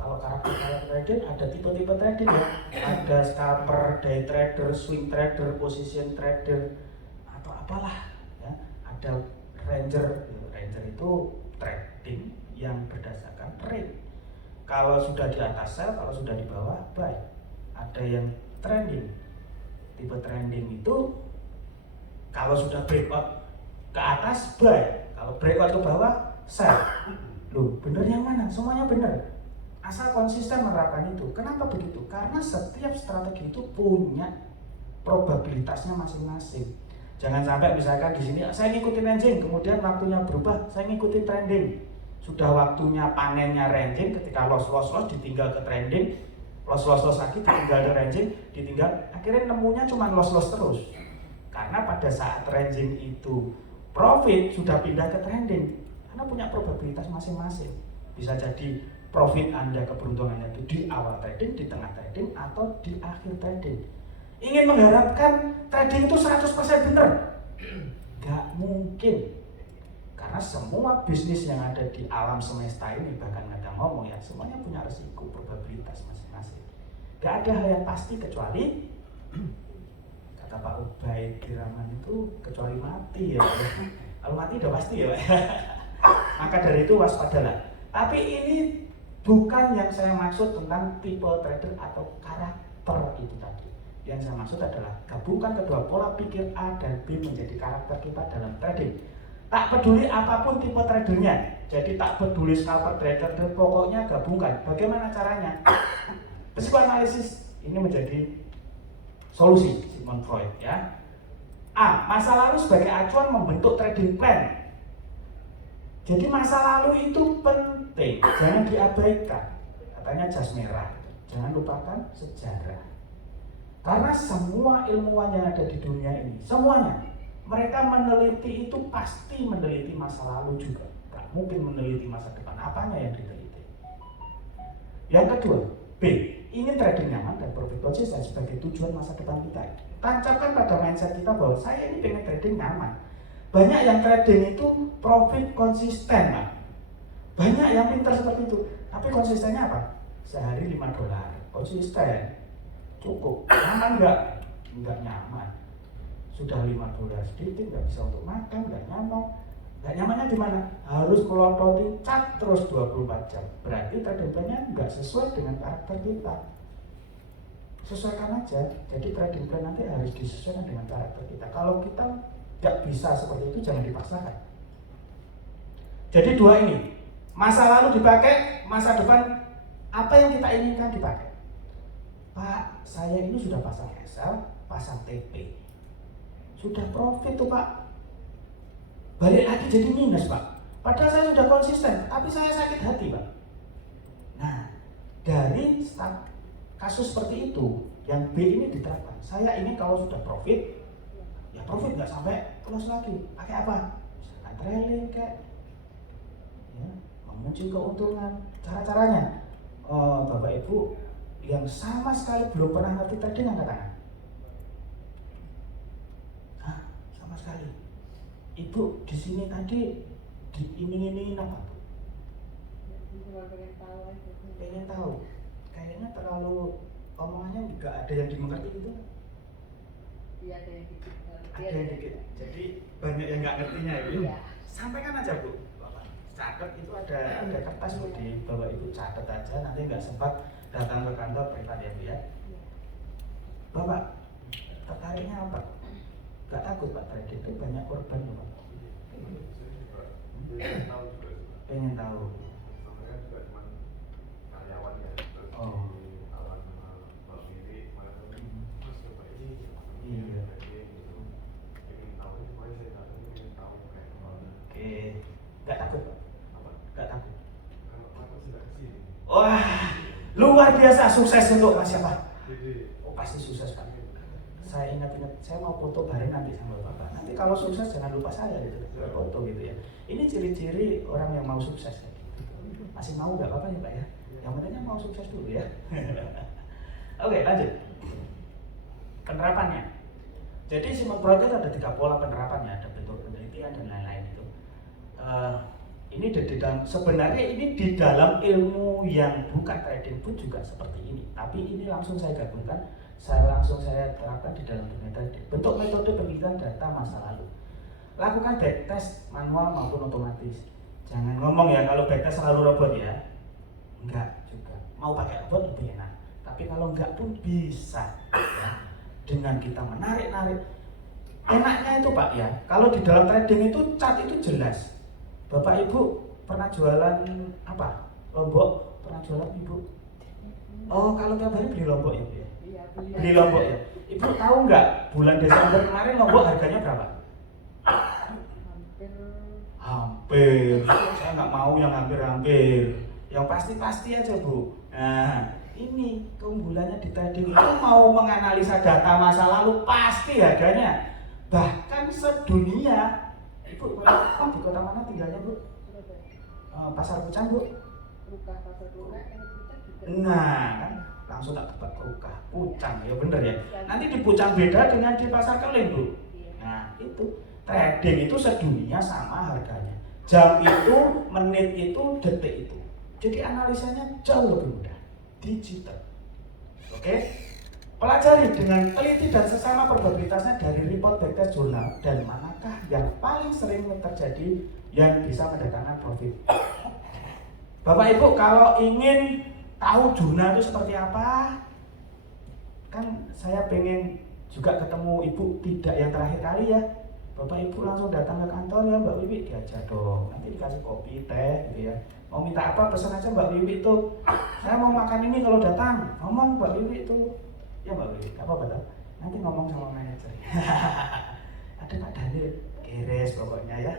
Kalau karakter trading ada tipe-tipe trading ya. Ada scalper, day trader, swing trader, position trader, atau apalah ya. Ada ranger itu trading yang berdasarkan rate. Kalau sudah di atas sell, kalau sudah di bawah buy. Ada yang trending. Tipe trending itu kalau sudah breakout ke atas buy, kalau breakout ke bawah sell. Loh, bener yang mana? Semuanya bener. Asal konsisten menerapkan itu. Kenapa begitu? Karena setiap strategi itu punya probabilitasnya masing-masing. Jangan sampai misalkan di sini saya ngikutin ranging, kemudian waktunya berubah, saya ngikutin trending. Sudah waktunya panennya ranging, ketika loss ditinggal ke trending, loss lagi ditinggal ke ranging, ditinggal, akhirnya nemunya cuma loss terus. Karena pada saat ranging itu profit sudah pindah ke trending, karena punya probabilitas masing-masing. Bisa jadi profit Anda, keberuntungannya itu di awal trading, di tengah trading, atau di akhir trading. Ingin mengharapkan trading itu 100% benar? Gak mungkin. Karena semua bisnis yang ada di alam semesta ini, bahkan kadang ngomong ya, semuanya punya resiko, probabilitas masing-masing. Gak ada hal yang pasti kecuali kata Pak Ubaid Kiraman itu kecuali mati ya. Kalau mati udah pasti ya. Maka dari itu waspadalah. Tapi ini bukan yang saya maksud tentang tipe trader atau karakter itu tadi. Yang saya maksud adalah gabungkan kedua pola pikir A dan B menjadi karakter kita dalam trading. Tak peduli apapun tipe tradernya. Jadi tak peduli scalper trader, pokoknya gabungkan. Bagaimana caranya? Psikoanalisis ini menjadi solusi Sigmund Freud ya. A. Masa lalu sebagai acuan membentuk trading plan. Jadi masa lalu itu penting, jangan diabaikan. Katanya jas merah, jangan lupakan sejarah. Karena semua ilmuwan yang ada di dunia ini, semuanya, mereka meneliti itu pasti meneliti masa lalu juga. Gak mungkin meneliti masa depan, apanya yang diteliti. Yang kedua, B. Ingin trading nyaman dan profit konsisten sebagai tujuan masa depan kita. Tancapkan pada mindset kita bahwa saya ini pengen trading nyaman. Banyak yang trading itu profit konsisten, Pak. Banyak yang pintar seperti itu. Tapi konsistennya apa? Sehari $5. Konsisten. Cukup. Nyaman enggak? Enggak nyaman. Sudah $5 sedikit, enggak bisa untuk makan, enggak nyaman. Nggak nyamannya di mana? Harus melototin cat terus 24 jam. Berarti trading plan-nya nggak sesuai dengan karakter kita. Sesuaikan aja. Jadi trading plan nanti harus disesuaikan dengan karakter kita. Kalau kita nggak bisa seperti itu, jangan dipaksakan. Jadi dua ini, masa lalu dipakai, masa depan apa yang kita inginkan dipakai. Pak, saya ini sudah pasang Excel, pasang TP, sudah profit tuh Pak, balik lagi jadi minus Pak. Padahal saya sudah konsisten, tapi saya sakit hati Pak. Nah, dari kasus seperti itu, yang B ini diterapkan. Saya ingin kalau sudah profit, ya profit nggak sampai close lagi. Pakai apa? Misalkan trailing kayak, ya, mengunci keuntungan. Cara-caranya, Bapak Ibu yang sama sekali belum pernah ngerti trading angkat tangan. Hah, sama sekali. Ibu di sini tadi diiming-imingin apa? Pengen tahu. Kayaknya terlalu omongannya nggak ada yang dimengerti gitu. Iya, ada yang dikit. Ada yang dikit. Jadi banyak yang nggak ngertinya ya, Bu. Iya. Sampaikan aja Bu. Bapak catat itu ada kertas Bu di Bapak Ibu catat aja, nanti nggak sempat datang ke kantor privat ya Bu ya. Bapak tertariknya apa? Nggak takut Pak, trading itu banyak korban loh Pak. Pengen tahu. Saya juga cuma karyawan ya, terus Oh. ditawaran sama Mbak Wiwi kemarin, Mas coba ini, Iya. gitu. Pengen tahu ini, pokoknya saya nggak tahu, pengen tahu kayak gimana. Oke, nggak takut Pak? Apa? Nggak takut. Kalau aku sih nggak kesini. Wah, luar biasa sukses untuk Mas siapa? Jadi, Oh pasti sukses Pak. Saya ingat-ingat, saya mau foto bareng nanti sama Bapak. Nanti kalau sukses jangan lupa saya gitu, foto gitu ya. Ini ciri-ciri orang yang mau sukses. Masih mau nggak apa-apa ya Pak ya? Yang pentingnya mau sukses dulu ya. Oke, lanjut. Penerapannya. Jadi Simon Freud itu ada 3 pola penerapannya, ada bentuk penelitian dan lain-lain itu. Ini di dalam, sebenarnya ini di dalam ilmu yang bukan trading pun juga seperti ini. Tapi ini langsung saya gabungkan, saya terapkan di dalam dunia trading. Bentuk metode penelitian data masa lalu. Lakukan backtest manual maupun otomatis. Jangan ngomong ya kalau backtest selalu robot ya. Enggak juga. Mau pakai robot lebih enak. Tapi kalau enggak pun bisa. Ya. Dengan kita menarik-narik. Enaknya itu Pak ya, kalau di dalam trading itu chart itu jelas. Bapak Ibu pernah jualan apa? Lombok? Pernah jualan Ibu? Oh, kalau tiap hari beli lombok ya Bu ya? Iya, Beli lombok ya? Ibu tahu nggak bulan Desember kemarin lombok harganya berapa? Hampir. Saya nggak mau yang hampir-hampir. Yang pasti-pasti aja Bu. Nah, ini keunggulannya di trading itu mau menganalisa data masa lalu pasti harganya. Bahkan sedunia. Ibu di kota mana tinggalnya Bu? Pasar Pucang Bu? Nah, kan langsung tak tebak Rukah, Pucang ya bener ya. Nanti di Pucang beda dengan di Pasar Keling Bu. Nah itu trading itu sedunia sama harganya. Jam itu, menit itu, detik itu. Jadi analisanya jauh lebih mudah, digital. Oke? Pelajari dengan teliti dan sesama probabilitasnya dari report backtest jurnal dan manakah yang paling sering terjadi yang bisa mendatangkan profit. Bapak Ibu kalau ingin tahu jurnal itu seperti apa, kan saya pengen juga ketemu Ibu tidak yang terakhir kali ya. Bapak Ibu langsung datang ke kantor ya Mbak Wiwi, diajar dong, nanti dikasih kopi, teh gitu ya. Mau minta apa pesan aja Mbak Wiwi itu. Saya mau makan ini kalau datang, ngomong Mbak Wiwi itu. Ya Mbak Wiwi, gak apa-apa toh. Nanti ngomong sama manajer. Ada Pak Daniel, beres pokoknya ya.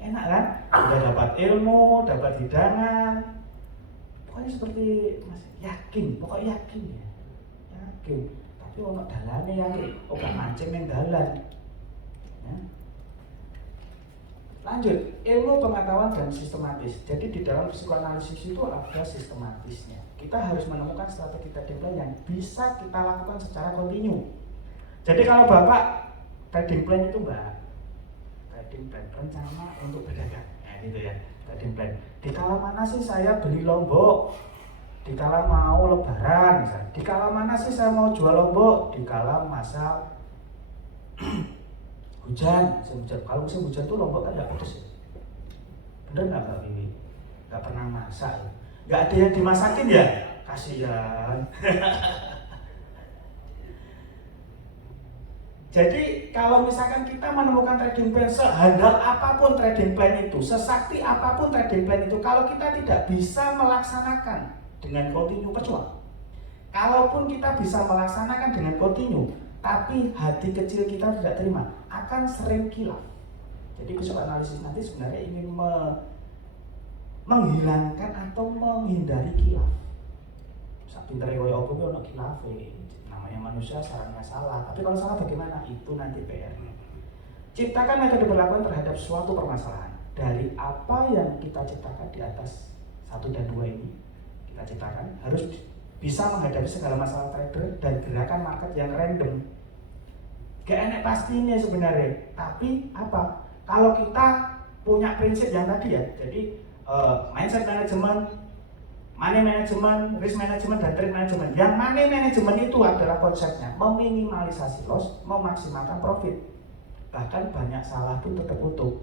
Enak kan? Udah dapat ilmu, dapat hidangan. Pokoknya seperti Mas yakin, pokoknya yakin ya. Yakin. Tapi ono dalane yakin, gak mancing ning dalan. Ya. Lanjut, ilmu pengetahuan dan sistematis. Jadi di dalam psikoanalisis itu ada sistematisnya. Kita harus menemukan strategi trading plan yang bisa kita lakukan secara kontinu. Jadi kalau Bapak trading plan itu Mbak, trading plan rencana untuk berdagang, nah, gitu ya, trading plan. Di kala mana sih saya beli lombok? Di kala mau lebaran, misalnya. Di kala mana sih saya mau jual lombok? Di kala masa Hujan, musim hujan. Kalau musim hujan tuh Lombok kan nggak pedes ya. Bener nggak Mbak Wiwi? Nggak pernah masak ya. Nggak ada yang dimasakin ya? Kasihan. Jadi kalau misalkan kita menemukan trading plan, sehandal apapun trading plan itu, sesakti apapun trading plan itu, kalau kita tidak bisa melaksanakan dengan kontinu, percuma. Kalaupun kita bisa melaksanakan dengan kontinu, tapi hati kecil kita tidak terima, akan sering kilaf. Jadi besok analisis nanti sebenarnya ingin menghilangkan atau menghindari kilaf. Sak pintere koyo opo ono kilaf namanya manusia, sarannya salah. Tapi kalau salah bagaimana? Itu nanti PR. Ciptakan metode perlakuan terhadap suatu permasalahan. Dari apa yang kita ciptakan di atas 1 dan 2 ini, kita ciptakan harus bisa menghadapi segala masalah trader dan gerakan market yang random. Gak enak pastinya sebenarnya, tapi apa? Kalau kita punya prinsip yang tadi ya, jadi mindset management, money management, risk management, dan trade management. Yang money management itu adalah konsepnya meminimalisasi loss, memaksimalkan profit. Bahkan banyak salah pun tetap utuh.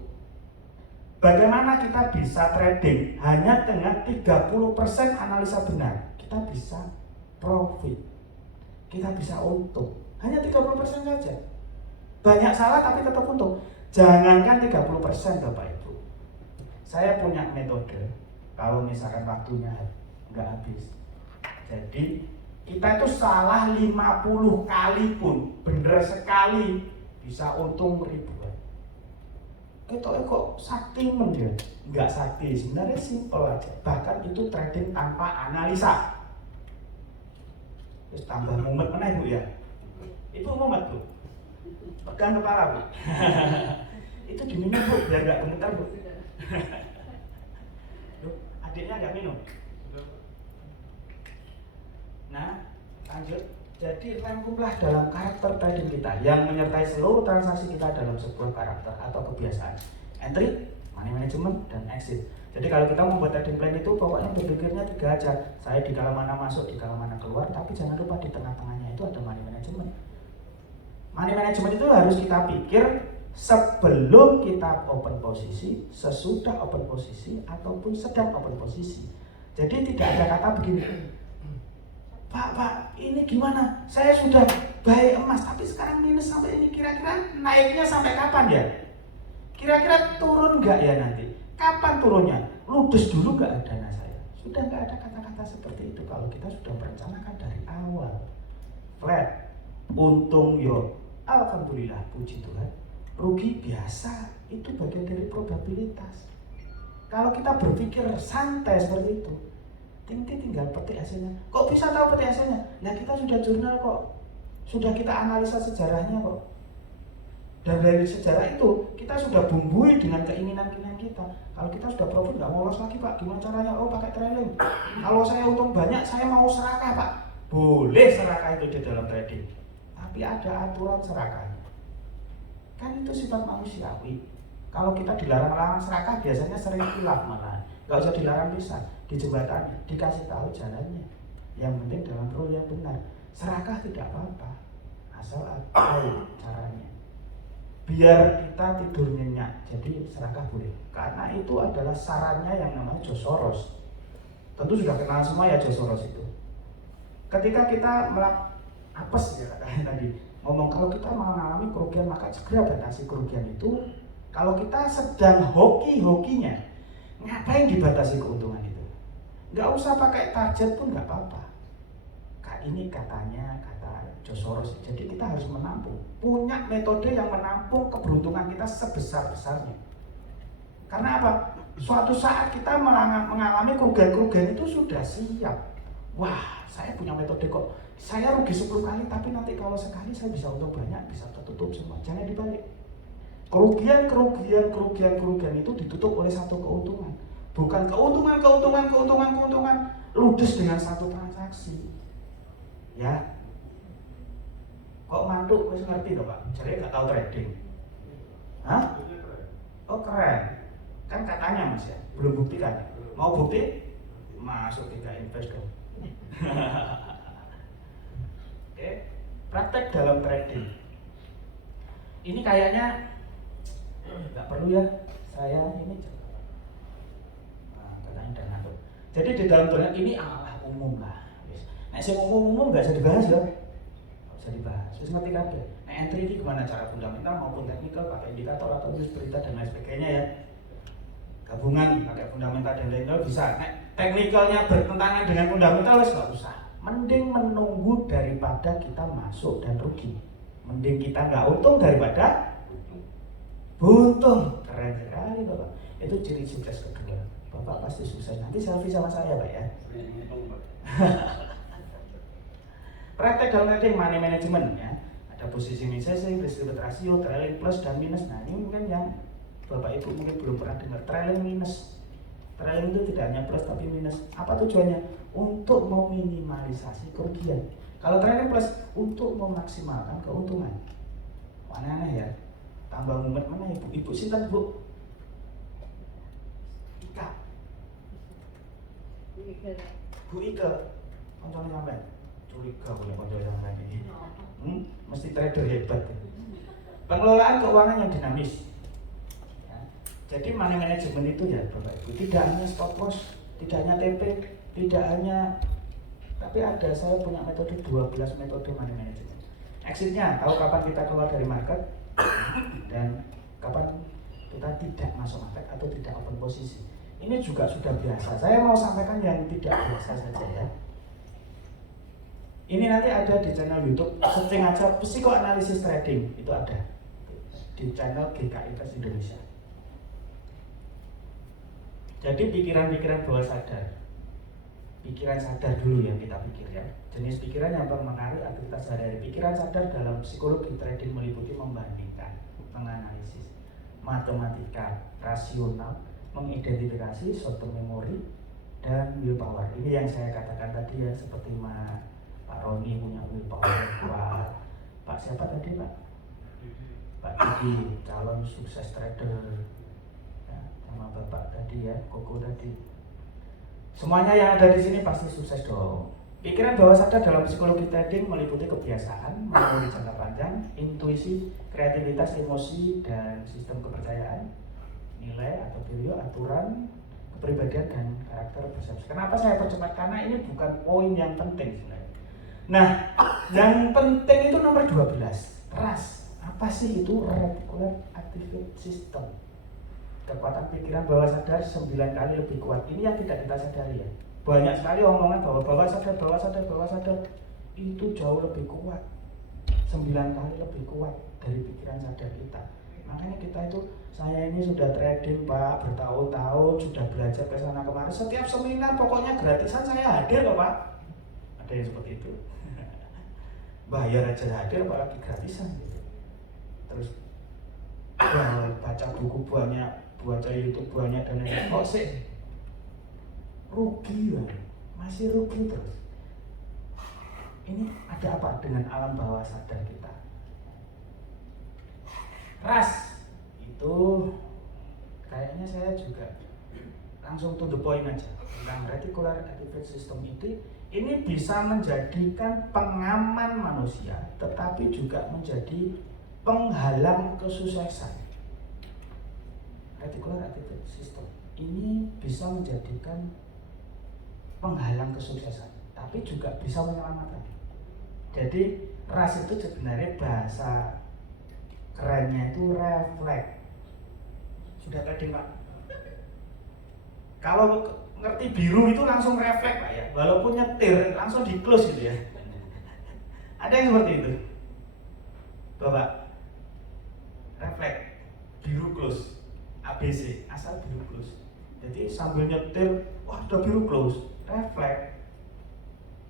Bagaimana kita bisa trading hanya dengan 30% analisa benar? Kita bisa profit, kita bisa untung, hanya 30% saja. Banyak salah tapi tetap untung. Jangankan 30% Bapak Ibu. Saya punya metode, kalau misalkan waktunya nggak habis. Jadi kita itu salah 50 kali pun, bener sekali bisa untung ribuan. Kita kok sakti dia? Nggak sakti, sebenarnya simple aja. Bahkan itu trading tanpa analisa. Terus tambah mumet mana Bu ya? Itu mumet Bu. Pegang kepala Bu. Itu diminum Bu, biar nggak gemetar Bu. Loh, adiknya nggak minum. Nah, lanjut. Jadi rangkumlah dalam karakter trading kita yang menyertai seluruh transaksi kita dalam sebuah karakter atau kebiasaan. Entry, money management, dan exit. Jadi kalau kita membuat trading plan itu pokoknya berpikirnya 3 aja. Saya di kala mana masuk, di kala mana keluar, tapi jangan lupa di tengah-tengahnya itu ada money management. Money management itu harus kita pikir sebelum kita open posisi, sesudah open posisi, ataupun sedang open posisi. Jadi tidak ada kata begini, Pak, ini gimana? Saya sudah buy emas, tapi sekarang minus sampai ini. Kira-kira naiknya sampai kapan ya? Kira-kira turun nggak ya nanti? Kapan turunnya? Ludes dulu nggak dana saya? Sudah nggak ada kata-kata seperti itu kalau kita sudah merencanakan dari awal. Flat, untung yo, alhamdulillah, puji Tuhan. Rugi biasa, itu bagian dari probabilitas. Kalau kita berpikir santai seperti itu, tinggal petik hasilnya. Kok bisa tahu petik hasilnya? Ya kita sudah jurnal kok, sudah kita analisa sejarahnya kok. Dan dari sejarah itu kita sudah bumbui dengan keinginan-keinginan kita. Kalau kita sudah profit nggak mau loss lagi Pak, gimana caranya? Oh pakai trailing. Kalau saya untung banyak, saya mau serakah Pak. Boleh serakah itu di dalam trading, tapi ada aturan serakahnya. Kan itu sifat manusiawi. Kalau kita dilarang-larang serakah biasanya sering hilaf malah. Nggak usah dilarang bisa, dijembatani, dikasih tahu jalannya. Yang penting dalam rule yang benar. Serakah tidak apa-apa, asal tahu caranya. Biar kita tidur nyenyak, jadi serakah boleh. Karena itu adalah sarannya yang namanya George Soros. Tentu sudah kenal semua ya George Soros itu. Ketika kita apes ya katanya tadi, ngomong kalau kita mengalami kerugian maka segera batasi kerugian itu. Kalau kita sedang hoki-hokinya, ngapain dibatasi keuntungan itu? Nggak usah pakai target pun nggak apa-apa. Ini katanya kata George Soros. Jadi kita harus menampung, punya metode yang menampung keberuntungan kita sebesar-besarnya. Karena apa? Suatu saat kita mengalami kerugian-kerugian itu sudah siap. Wah, saya punya metode kok. Saya rugi 10 kali, tapi nanti kalau sekali saya bisa untung banyak, bisa tertutup semua. Jangan dibalik. Kerugian itu ditutup oleh satu keuntungan. Bukan keuntungan ludes dengan satu transaksi. Ya, kok mantuk, wis ngerti loh Pak? Jadi nggak tahu trading. Hah? Oh keren. Kan katanya Mas ya, belum bukti kan? Mau bukti? Masuk kita invest dong. Oke, praktek dalam trading. Ini kayaknya nggak perlu ya, saya ini katanya udah ngantuk. Jadi di dalam tulisan ini umum lah. Nah, yang umum nggak usah dibahas ya, nggak usah dibahas. Terus ngerti kabeh. Nah, entry ini gimana cara fundamental maupun teknikal pakai indikator atau jus berita dan lain sebagainya ya. Gabungan pakai fundamental dan teknikal bisa. Nah, teknikalnya bertentangan dengan fundamental wes nggak usah. Mending menunggu daripada kita masuk dan rugi. Mending kita nggak untung daripada buntung. Keren sekali Bapak. Itu ciri sukses kedua. Bapak pasti sukses. Nanti selfie sama saya Pak ya. Praktek dalam trading money management ya. Ada posisi missing, risk reward ratio, trailing plus dan minus. Nah ini mungkin yang Bapak Ibu mungkin belum pernah dengar. Trailing minus. Trailing itu tidak hanya plus tapi minus. Apa tujuannya? Untuk meminimalisasi kerugian. Kalau trailing plus untuk memaksimalkan keuntungan. Aneh-aneh ya. Tambah mumet mana ibu? Ibu sinten Bu? Ika. Bu Ika. Koncone sampean. Curiga punya koncone sampean ini. Mesti trader hebat. Pengelolaan keuangan yang dinamis. Ya. Jadi money management itu ya Bapak Ibu tidak hanya stop loss, tidak hanya TP, tidak hanya, tapi saya punya metode 12 metode money management. Exitnya tahu kapan kita keluar dari market dan kapan kita tidak masuk market atau tidak open posisi. Ini juga sudah biasa. Saya mau sampaikan yang tidak biasa saja ya. Ini nanti ada di channel YouTube, searching aja psikoanalisis trading, itu ada di channel GKI Invest Indonesia. Jadi pikiran-pikiran bawah sadar, pikiran sadar dulu yang kita pikir ya. Jenis pikiran yang mempengaruhi aktivitas sehari-hari. Pikiran sadar dalam psikologi trading meliputi membandingkan, menganalisis, matematika, rasional, mengidentifikasi, short term memory, dan willpower. Ini yang saya katakan tadi ya, seperti Pak Roni punya willpower yang kuat. Pak siapa tadi Pak? Pak Didi, calon sukses trader. Ya, sama Bapak tadi ya, Koko tadi. Semuanya yang ada di sini pasti sukses dong. Pikiran bawah sadar dalam psikologi trading meliputi kebiasaan, memori jangka panjang, intuisi, kreativitas, emosi, dan sistem kepercayaan, nilai atau value, aturan, kepribadian, dan karakter persepsi. Kenapa saya percepat? Karena ini bukan poin yang penting sebenarnya. Nah, yang penting itu nomor 12, RAS. Apa sih itu? Reticular Activating System. Kekuatan pikiran bawah sadar 9 kali lebih kuat. Ini yang tidak kita sadari ya. Banyak sekali omongan bahwa bawah sadar itu jauh lebih kuat, 9 kali lebih kuat dari pikiran sadar kita. Makanya kita itu, saya ini sudah trading Pak, bertahun-tahun, sudah belajar ke sana kemari. Setiap seminar pokoknya gratisan saya hadir loh Pak. Ada yang seperti itu. Bayar aja hadir apalagi gratisan gitu. Terus baca buku banyak, baca YouTube banyak dan lain-lain. Kok sih rugi ya, masih rugi terus. Ini ada apa dengan alam bawah sadar kita? RAS itu kayaknya saya juga langsung to the point aja tentang Reticular Activating System itu. Ini bisa menjadikan pengaman manusia, tetapi juga menjadi penghalang kesuksesan. Reticular Activating System ini bisa menjadikan penghalang kesuksesan, tapi juga bisa menyelamatkan. Jadi RAS itu sebenarnya bahasa kerennya itu refleks. Sudah tadi Pak. Kalau ngerti biru itu langsung refleks Pak ya, walaupun nyetir langsung di close gitu ya. Ada yang seperti itu, Bapak. Refleks, biru close, ABC, asal biru close. Jadi sambil nyetir, wah udah biru close. Refleks.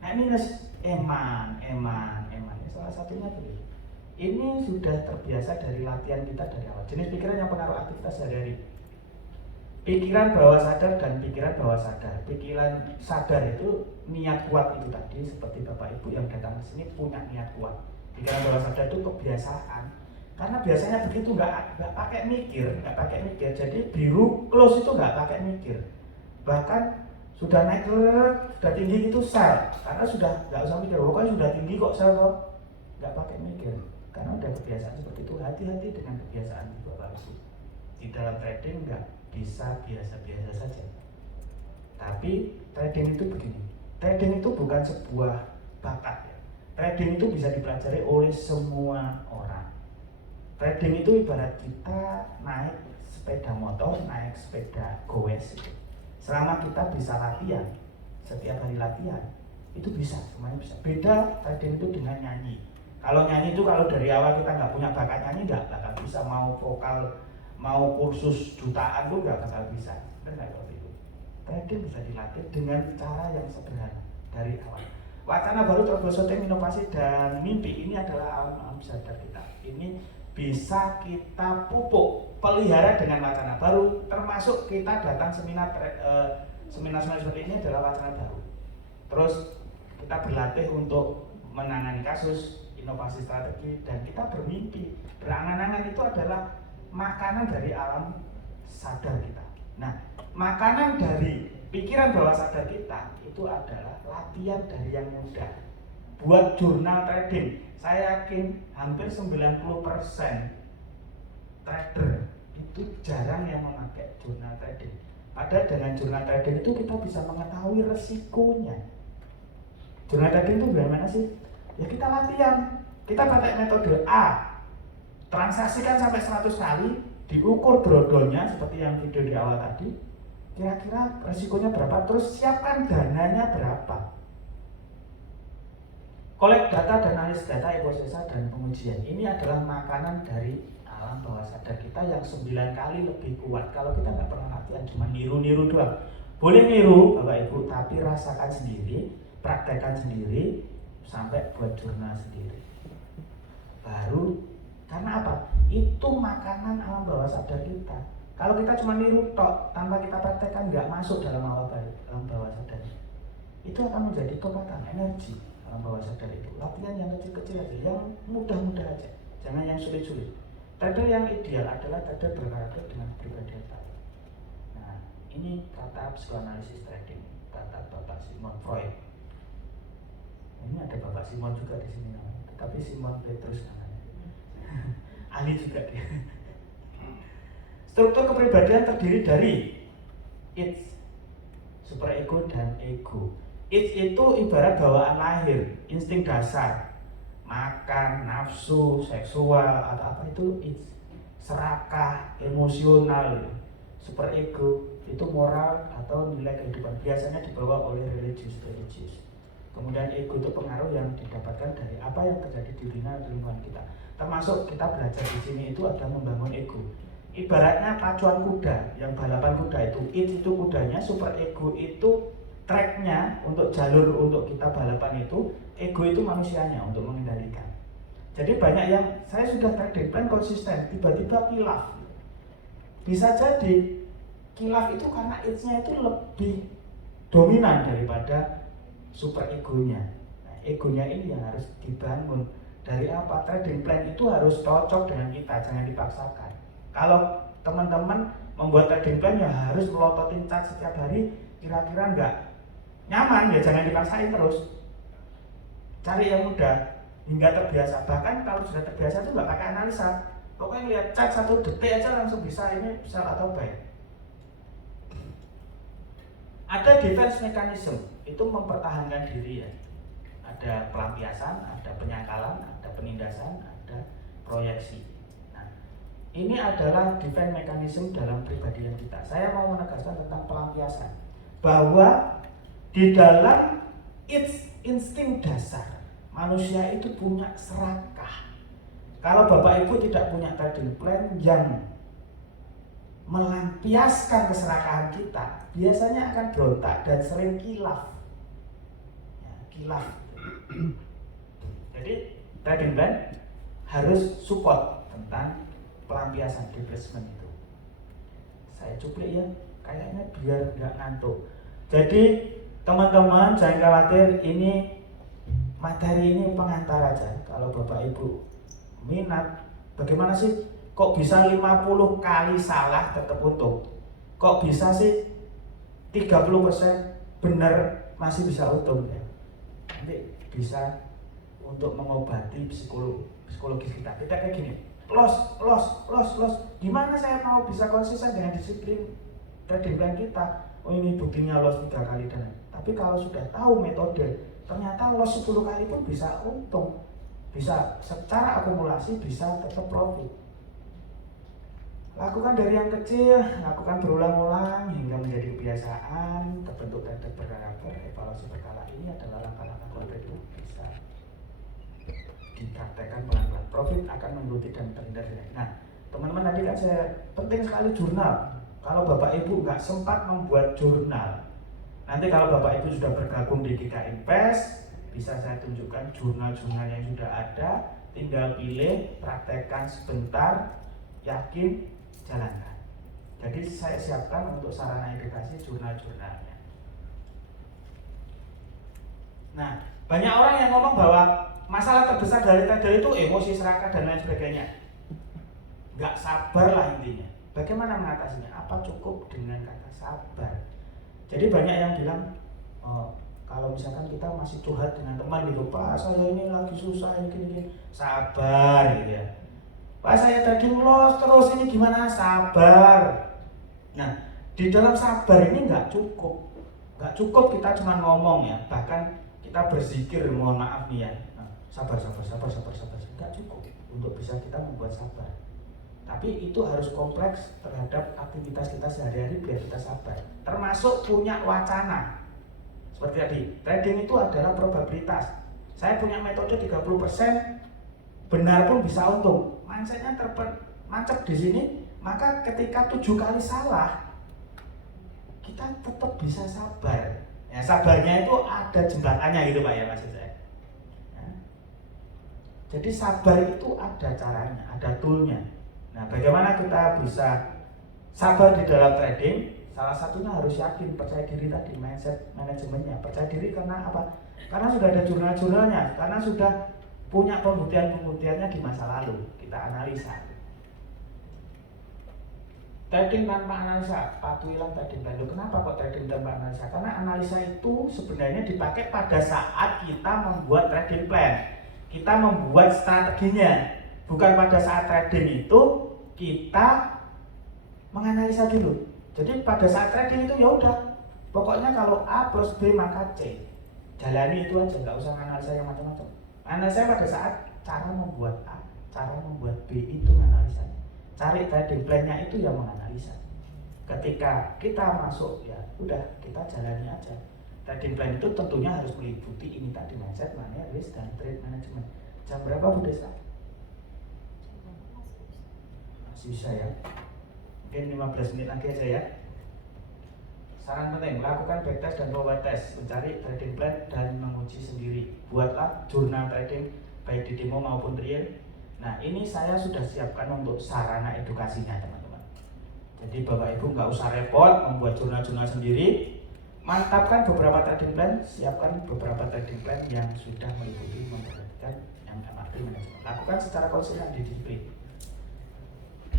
Nah minus eman. Salah satunya tuh. Ini sudah terbiasa dari latihan kita dari awal. Jenis pikiran yang pengaruh aktivitas sehari-hari. Pikiran bawah sadar dan pikiran bawah sadar. Pikiran sadar itu niat kuat itu tadi, seperti Bapak Ibu yang datang ke sini punya niat kuat. Pikiran bawah sadar itu kebiasaan. Karena biasanya begitu nggak pakai mikir. Jadi biru close itu nggak pakai mikir. Bahkan sudah naik sudah tinggi itu sell, karena sudah nggak usah mikir, pokoknya sudah tinggi kok sell kok, nggak pakai mikir, karena udah kebiasaan seperti itu. Hati-hati dengan kebiasaan Bapak Ibu. di dalam trading nggak bisa biasa-biasa saja. Tapi trading itu begini, trading itu bukan sebuah bakat ya. Trading itu bisa dipelajari oleh semua orang. Trading itu ibarat kita naik sepeda motor, naik sepeda goes gitu. Selama kita bisa latihan, setiap hari latihan, itu bisa, semuanya bisa. Beda trading itu dengan nyanyi. Kalau nyanyi itu kalau dari awal kita nggak punya bakat nyanyi nggak bakal bisa, mau vokal, mau kursus jutaan pun nggak bakal bisa. Benar seperti itu. Trading bisa dilatih dengan cara yang sederhana dari awal. Wacana baru terbosoting inovasi dan mimpi ini adalah alam sadar kita. Ini bisa kita pupuk, pelihara dengan wacana baru, termasuk kita datang seminar seperti ini adalah wacana baru. Terus kita berlatih untuk menangani kasus, inovasi strategi, dan kita bermimpi. Berangan-angan itu adalah makanan dari alam sadar kita. Nah, makanan dari pikiran bawah sadar kita itu adalah latihan dari yang muda. Buat jurnal trading, saya yakin hampir 90% trader itu jarang yang memakai jurnal trading. Padahal dengan jurnal trading itu kita bisa mengetahui resikonya. Jurnal trading itu bagaimana sih? Ya kita latihan, kita pakai metode A, transaksikan sampai 100 kali, diukur drodolnya seperti yang video di awal tadi, kira-kira resikonya berapa, terus siapkan dananya berapa. Kolek data dan analisis data, hipotesa dan pengujian. Ini adalah makanan dari alam bawah sadar kita yang 9 kali lebih kuat. Kalau kita nggak pernah latihan, cuma niru-niru doang. Boleh niru Bapak Ibu, tapi rasakan sendiri, praktekkan sendiri, sampai buat jurnal sendiri. Baru, karena apa? Itu makanan alam bawah sadar kita. Kalau kita cuma niru tok, tanpa kita praktekkan, nggak masuk dalam alam bawah sadar. Itu akan menjadi kekuatan energi alam bawah sadar itu. Latihan yang kecil-kecil aja, yang mudah-mudah aja, jangan yang sulit-sulit. Trader yang ideal adalah trader berkarakter dengan kepribadian baik. Nah, ini kata psikoanalisis trading, kata Bapak Sigmund Freud. Ini ada Bapak Simon juga di sini namanya, tapi Simon Petrus namanya. Ahli juga dia. Struktur kepribadian terdiri dari id, superego dan ego. Id itu ibarat bawaan lahir, insting dasar, makan, nafsu, seksual atau apa itu id. Serakah, emosional. Superego itu moral atau nilai kehidupan, biasanya dibawa oleh religius. Kemudian ego itu pengaruh yang didapatkan dari apa yang terjadi di lingkungan kita. Termasuk kita belajar di sini itu ada membangun ego. Ibaratnya pacuan kuda, yang balapan kuda itu, itu kudanya, super ego itu tracknya untuk jalur untuk kita balapan itu, ego itu manusianya untuk mengendalikan. Jadi banyak yang saya sudah trading plan konsisten, tiba-tiba kilaf. Bisa jadi kilaf itu karena id-nya itu lebih dominan daripada super egonya. Nah, egonya ini yang harus dibangun. Dari apa? Trading plan itu harus cocok dengan kita, jangan dipaksakan. Kalau teman-teman membuat trading plan ya harus melototin chart setiap hari, kira-kira nggak nyaman ya jangan dipaksain terus. Cari yang mudah hingga terbiasa. Bahkan kalau sudah terbiasa itu nggak pakai analisa, pokoknya lihat chart 1 detik aja langsung bisa ini sell atau buy. Ada defense mechanism, itu mempertahankan diri ya. Ada pelampiasan, ada penyangkalan, ada penindasan, ada proyeksi. Nah, ini adalah defense mechanism dalam kepribadian kita. Saya mau menegaskan tentang pelampiasan, bahwa di dalam insting dasar manusia itu punya serakah. Kalau Bapak Ibu tidak punya trading plan yang melampiaskan keserakahan kita, biasanya akan berontak dan sering kilaf. Ya, kilaf. Jadi trading plan harus support tentang pelampiasan replacement itu. Saya cuplik ya, kayaknya biar nggak ngantuk. Jadi teman-teman jangan khawatir, ini materi ini pengantar aja. Kalau Bapak Ibu minat, bagaimana sih kok bisa 50 kali salah tetap untung? Kok bisa sih 30% benar masih bisa untung ya? Nanti bisa untuk mengobati psikologis kita. Kita kayak gini, loss. Gimana saya mau bisa konsisten dengan disiplin trading plan kita? Oh ini buktinya loss 3 kali dan tapi kalau sudah tahu metode, ternyata loss 10 kali pun bisa untung, bisa secara akumulasi bisa tetap profit. Lakukan dari yang kecil, lakukan berulang-ulang hingga menjadi kebiasaan, terbentuk dan berkarakter. Evaluasi berkala ini adalah langkah-langkah konkret yang bisa dipraktekkan pelan-pelan. Profit akan mengikuti dan terhindar dari. Nah, teman-teman tadi kan saya penting sekali jurnal. Kalau Bapak Ibu nggak sempat membuat jurnal, nanti kalau Bapak Ibu sudah bergabung di GK Invest, bisa saya tunjukkan jurnal-jurnal yang sudah ada, tinggal pilih, praktekkan sebentar, yakin, jalankan. Jadi saya siapkan untuk sarana edukasi jurnal-jurnalnya. Nah, banyak orang yang ngomong bahwa masalah terbesar dari trader itu emosi, serakah, dan lain sebagainya. Nggak sabar lah intinya. Bagaimana mengatasinya? Apa cukup dengan kata sabar? Jadi banyak yang bilang, kalau misalkan kita masih curhat dengan teman gitu, Pak saya ini lagi susah, ini sabar gitu ya. Pak saya trading loss terus, ini gimana? Sabar. Nah, di dalam sabar ini nggak cukup kita cuma ngomong ya, bahkan kita berzikir, mohon maaf nih ya, sabar, nggak cukup untuk bisa kita membuat sabar. Tapi itu harus kompleks terhadap aktivitas kita sehari-hari biar kita sabar. Termasuk punya wacana. Seperti tadi, trading itu adalah probabilitas. Saya punya metode 30%, benar pun bisa untung. Mindsetnya termancap di sini, maka ketika 7 kali salah, kita tetap bisa sabar. Ya, sabarnya itu ada jembatannya gitu Pak ya maksud saya. Ya. Jadi sabar itu ada caranya, ada toolnya. Nah, bagaimana kita bisa sabar di dalam trading? Salah satunya harus yakin, percaya diri tadi, mindset manajemennya. Percaya diri karena apa? Karena sudah ada jurnal-jurnalnya, karena sudah punya pembuktian-pembuktiannya di masa lalu. Kita analisa. Trading tanpa analisa, patuhilah trading plan. Kenapa kok trading tanpa analisa? Karena analisa itu sebenarnya dipakai pada saat kita membuat trading plan. Kita membuat strateginya. Bukan pada saat trading itu kita menganalisa dulu. Jadi pada saat trading itu ya udah, pokoknya kalau A plus B maka C. Jalani itu aja, nggak usah analisa yang macam-macam. Analisa pada saat cara membuat A, cara membuat B itu analisanya. Cari trading plan-nya itu yang menganalisa. Ketika kita masuk ya udah kita jalani aja. Trading plan itu tentunya harus meliputi ini tadi, mindset, money, risk, dan trade management. Jam berapa Bu Desa? Bisa ya, mungkin 15 menit lagi aja ya. Saran penting, lakukan backtest dan forward test, mencari trading plan dan menguji sendiri. Buatlah jurnal trading baik di demo maupun real. Nah ini saya sudah siapkan untuk sarana edukasinya teman-teman. Jadi Bapak Ibu nggak usah repot membuat jurnal-jurnal sendiri. Mantapkan beberapa trading plan, siapkan beberapa trading plan yang sudah meliputi memperhatikan yang MRP manajemen. Lakukan secara konsisten di disiplin.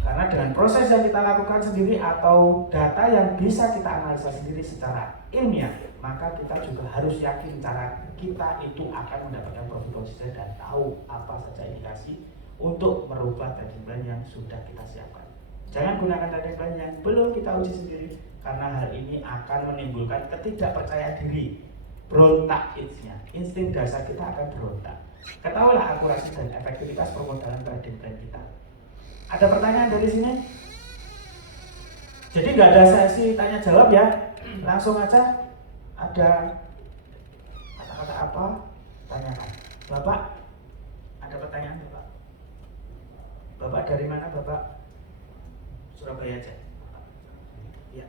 Karena dengan proses yang kita lakukan sendiri atau data yang bisa kita analisa sendiri secara ilmiah, maka kita juga harus yakin cara kita itu akan mendapatkan profit konsisten dan tahu apa saja indikasi untuk merubah trading plan yang sudah kita siapkan. Jangan gunakan trading plan yang belum kita uji sendiri, karena hal ini akan menimbulkan ketidakpercayaan diri, berontak itch-nya, insting dasar kita akan berontak. Ketahuilah akurasi dan efektivitas permodalan trading plan kita. Ada pertanyaan dari sini? Jadi nggak ada sesi tanya jawab ya, langsung aja. Ada kata-kata apa? Tanyakan. Bapak, ada pertanyaan Bapak? Bapak dari mana Bapak? Surabaya aja. Ya.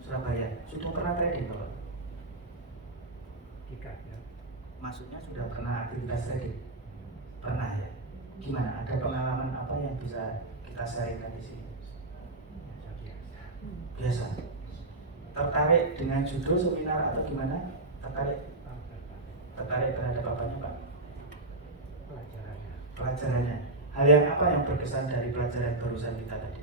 Surabaya. Sudah pernah trading Bapak? Tidak ya. Maksudnya sudah pernah aktivitas trading? Pernah ya. Gimana? Ada pengalaman apa yang bisa kita sharingkan di sini? Biasa. Tertarik dengan judul seminar atau gimana? Tertarik? Tertarik terhadap apanya Pak? Pelajarannya. Hal yang apa yang berkesan dari pelajaran barusan kita tadi?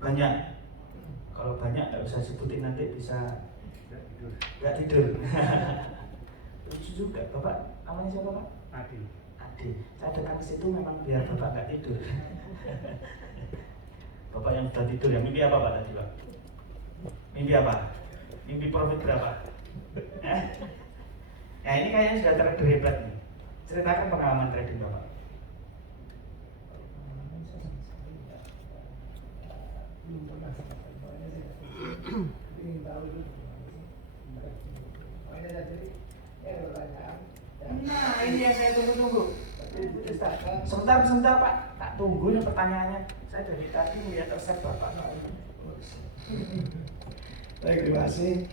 Banyak. Kalau banyak nggak usah sebutin, nanti bisa nggak tidur. lucu juga. Bapak namanya siapa Pak? Adi. Adi. Saya datang ke situ memang biar Bapak nggak tidur. Bapak yang sudah tidur ya, mimpi apa Pak tadi Pak? Mimpi apa? Mimpi profit berapa? Ya ini kayaknya sudah trader hebat nih. Ceritakan pengalaman trading Bapak. Nah ini yang saya tunggu-tunggu. Sebentar Pak, tak tunggu nih pertanyaannya. Saya dari tadi melihat resep Bapak. Baik, terima kasih.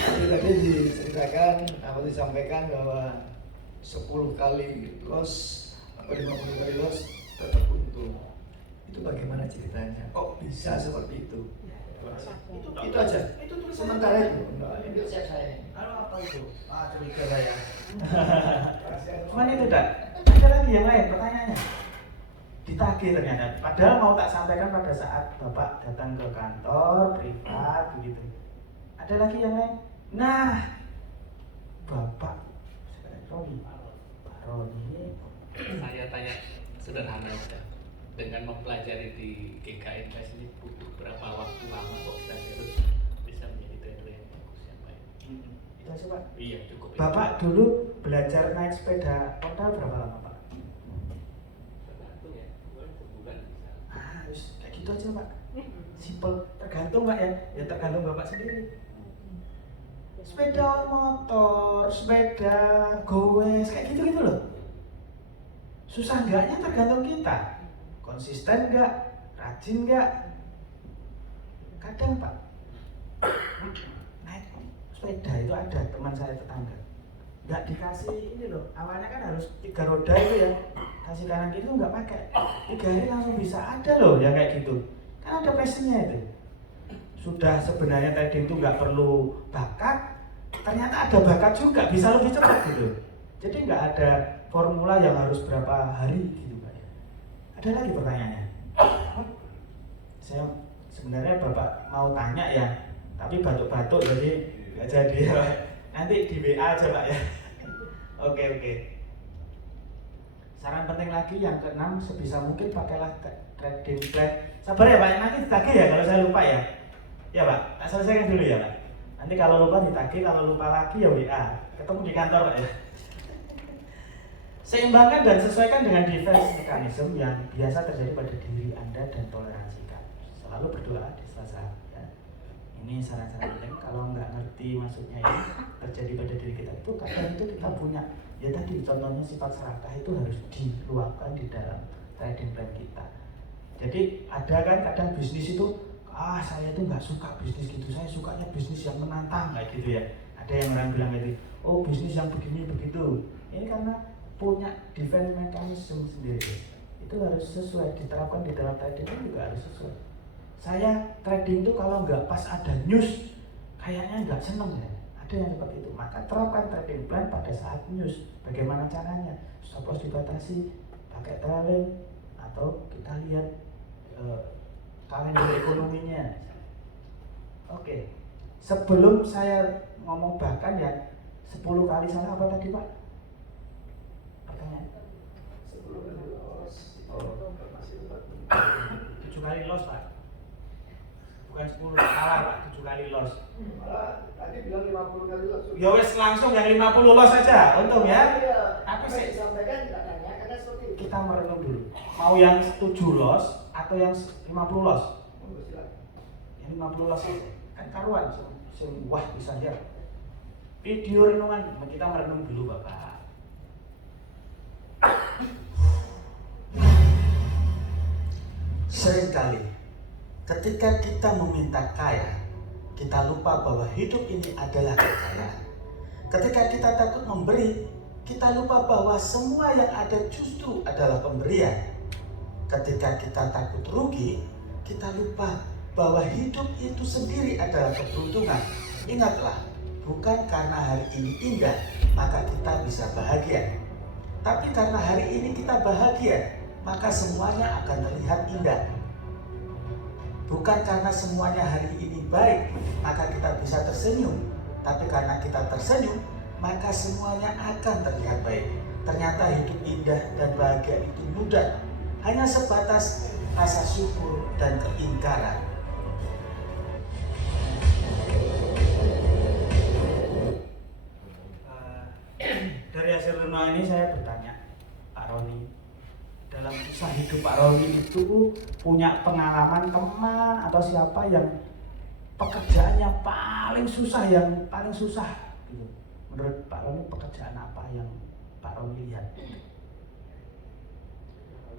Tadi diceritakan atau disampaikan bahwa 10 kali loss atau 50 kali loss tetap untung. Itu bagaimana ceritanya? Kok bisa seperti itu? Itu aja. Itu tulisannya. Sementara itu, ini resep saya. Lalu apa itu? Curiga saya. Cuman itu dah. Ada lagi yang lain pertanyaannya. Ditagih ternyata. Padahal mau tak sampaikan pada saat Bapak datang ke kantor privat begitu. Ada lagi yang lain. Nah, Bapak Roni. Saya tanya sederhana saja. Dengan mempelajari di GK Invest ini butuh berapa waktu lama kok kita harus bisa menjadi trader yang bagus yang baik? Itu aja Pak. Iya cukup. Bapak dulu belajar naik sepeda total berapa lama Pak? Tergantung ya, mungkin sebulan bisa. Harus kayak gitu aja Pak. Simple, tergantung Pak ya. Ya tergantung Bapak sendiri. Sepeda motor, sepeda gowes, kayak gitu-gitu loh. Susah enggaknya tergantung kita. Konsisten enggak, rajin enggak. Kadang Pak, naik sepeda itu ada teman saya tetangga. Enggak dikasih ini loh, awalnya kan harus 3 roda itu ya. Kasih kanan kiri itu enggak pakai. 3 hari langsung bisa, ada loh yang kayak gitu. Kan ada passionnya itu. Sudah sebenarnya trading itu nggak perlu bakat, ternyata ada bakat juga, bisa lebih cepat gitu. Jadi nggak ada formula yang harus berapa hari gitu Pak. Ada lagi pertanyaannya? Saya sebenarnya Bapak mau tanya ya, tapi batuk-batuk jadi nggak jadi. Nanti di WA aja Pak ya. Oke. Saran penting lagi yang keenam, sebisa mungkin pakailah trading plan. Sabar ya Pak, nanti ditagih ya kalau saya lupa ya. Ya Pak, tak selesaikan dulu ya Pak. Nanti kalau lupa ditagih, kalau lupa lagi ya WA. Ketemu di kantor Pak ya. Seimbangkan dan sesuaikan dengan defense mechanism yang biasa terjadi pada diri Anda dan toleransikan. Selalu berdoa di saat ya. Ini saran-saran penting. Kalau nggak ngerti maksudnya ini terjadi pada diri kita itu, kadang itu kita punya. Ya tadi contohnya sifat serakah itu harus diluapkan di dalam trading plan kita. Jadi ada kan kadang bisnis itu, saya itu nggak suka bisnis gitu, saya sukanya bisnis yang menantang kayak gitu ya. Ada yang orang bilang gitu, oh bisnis yang begini begitu. Ini karena punya defense mechanism sendiri. Itu harus sesuai, diterapkan di dalam trading juga harus sesuai. Saya trading itu kalau nggak pas ada news, kayaknya nggak seneng ya. Ada yang seperti itu. Maka terapkan trading plan pada saat news. Bagaimana caranya? Stop loss dibatasi, pakai trailing, atau kita lihat kalender ekonominya. Oke. Sebelum saya ngomong bahkan ya 10 kali salah apa tadi Pak? Pertanyaan. 10 kali loss. 7 kali loss Pak. Bukan 10 salah Pak, 7 kali loss. Malah tadi bilang 50 kali loss. Ya wes langsung yang 50 loss aja, untung ya. Tapi disampaikan tidak tanya karena seperti itu. kita merenung dulu. Mau yang 7 loss atau yang 50 loss? Yang 50 loss kan karuan, wah bisa ya. Video renungan, kita merenung dulu Bapak. Seringkali ketika kita meminta kaya, kita lupa bahwa hidup ini adalah kekayaan. Ketika kita takut memberi, kita lupa bahwa semua yang ada justru adalah pemberian. Ketika kita takut rugi, kita lupa bahwa hidup itu sendiri adalah keberuntungan. Ingatlah, bukan karena hari ini indah, maka kita bisa bahagia. Tapi karena hari ini kita bahagia, maka semuanya akan terlihat indah. Bukan karena semuanya hari ini baik, maka kita bisa tersenyum. Tapi karena kita tersenyum, maka semuanya akan terlihat baik. Ternyata hidup indah dan bahagia itu mudah, hanya sebatas rasa syukur dan keingkaran. Dari hasil renungan ini saya bertanya, Pak Roni, dalam kisah hidup Pak Roni itu punya pengalaman teman atau siapa yang pekerjaannya paling susah gitu. Menurut Pak Roni, pekerjaan apa yang Pak Roni lihat?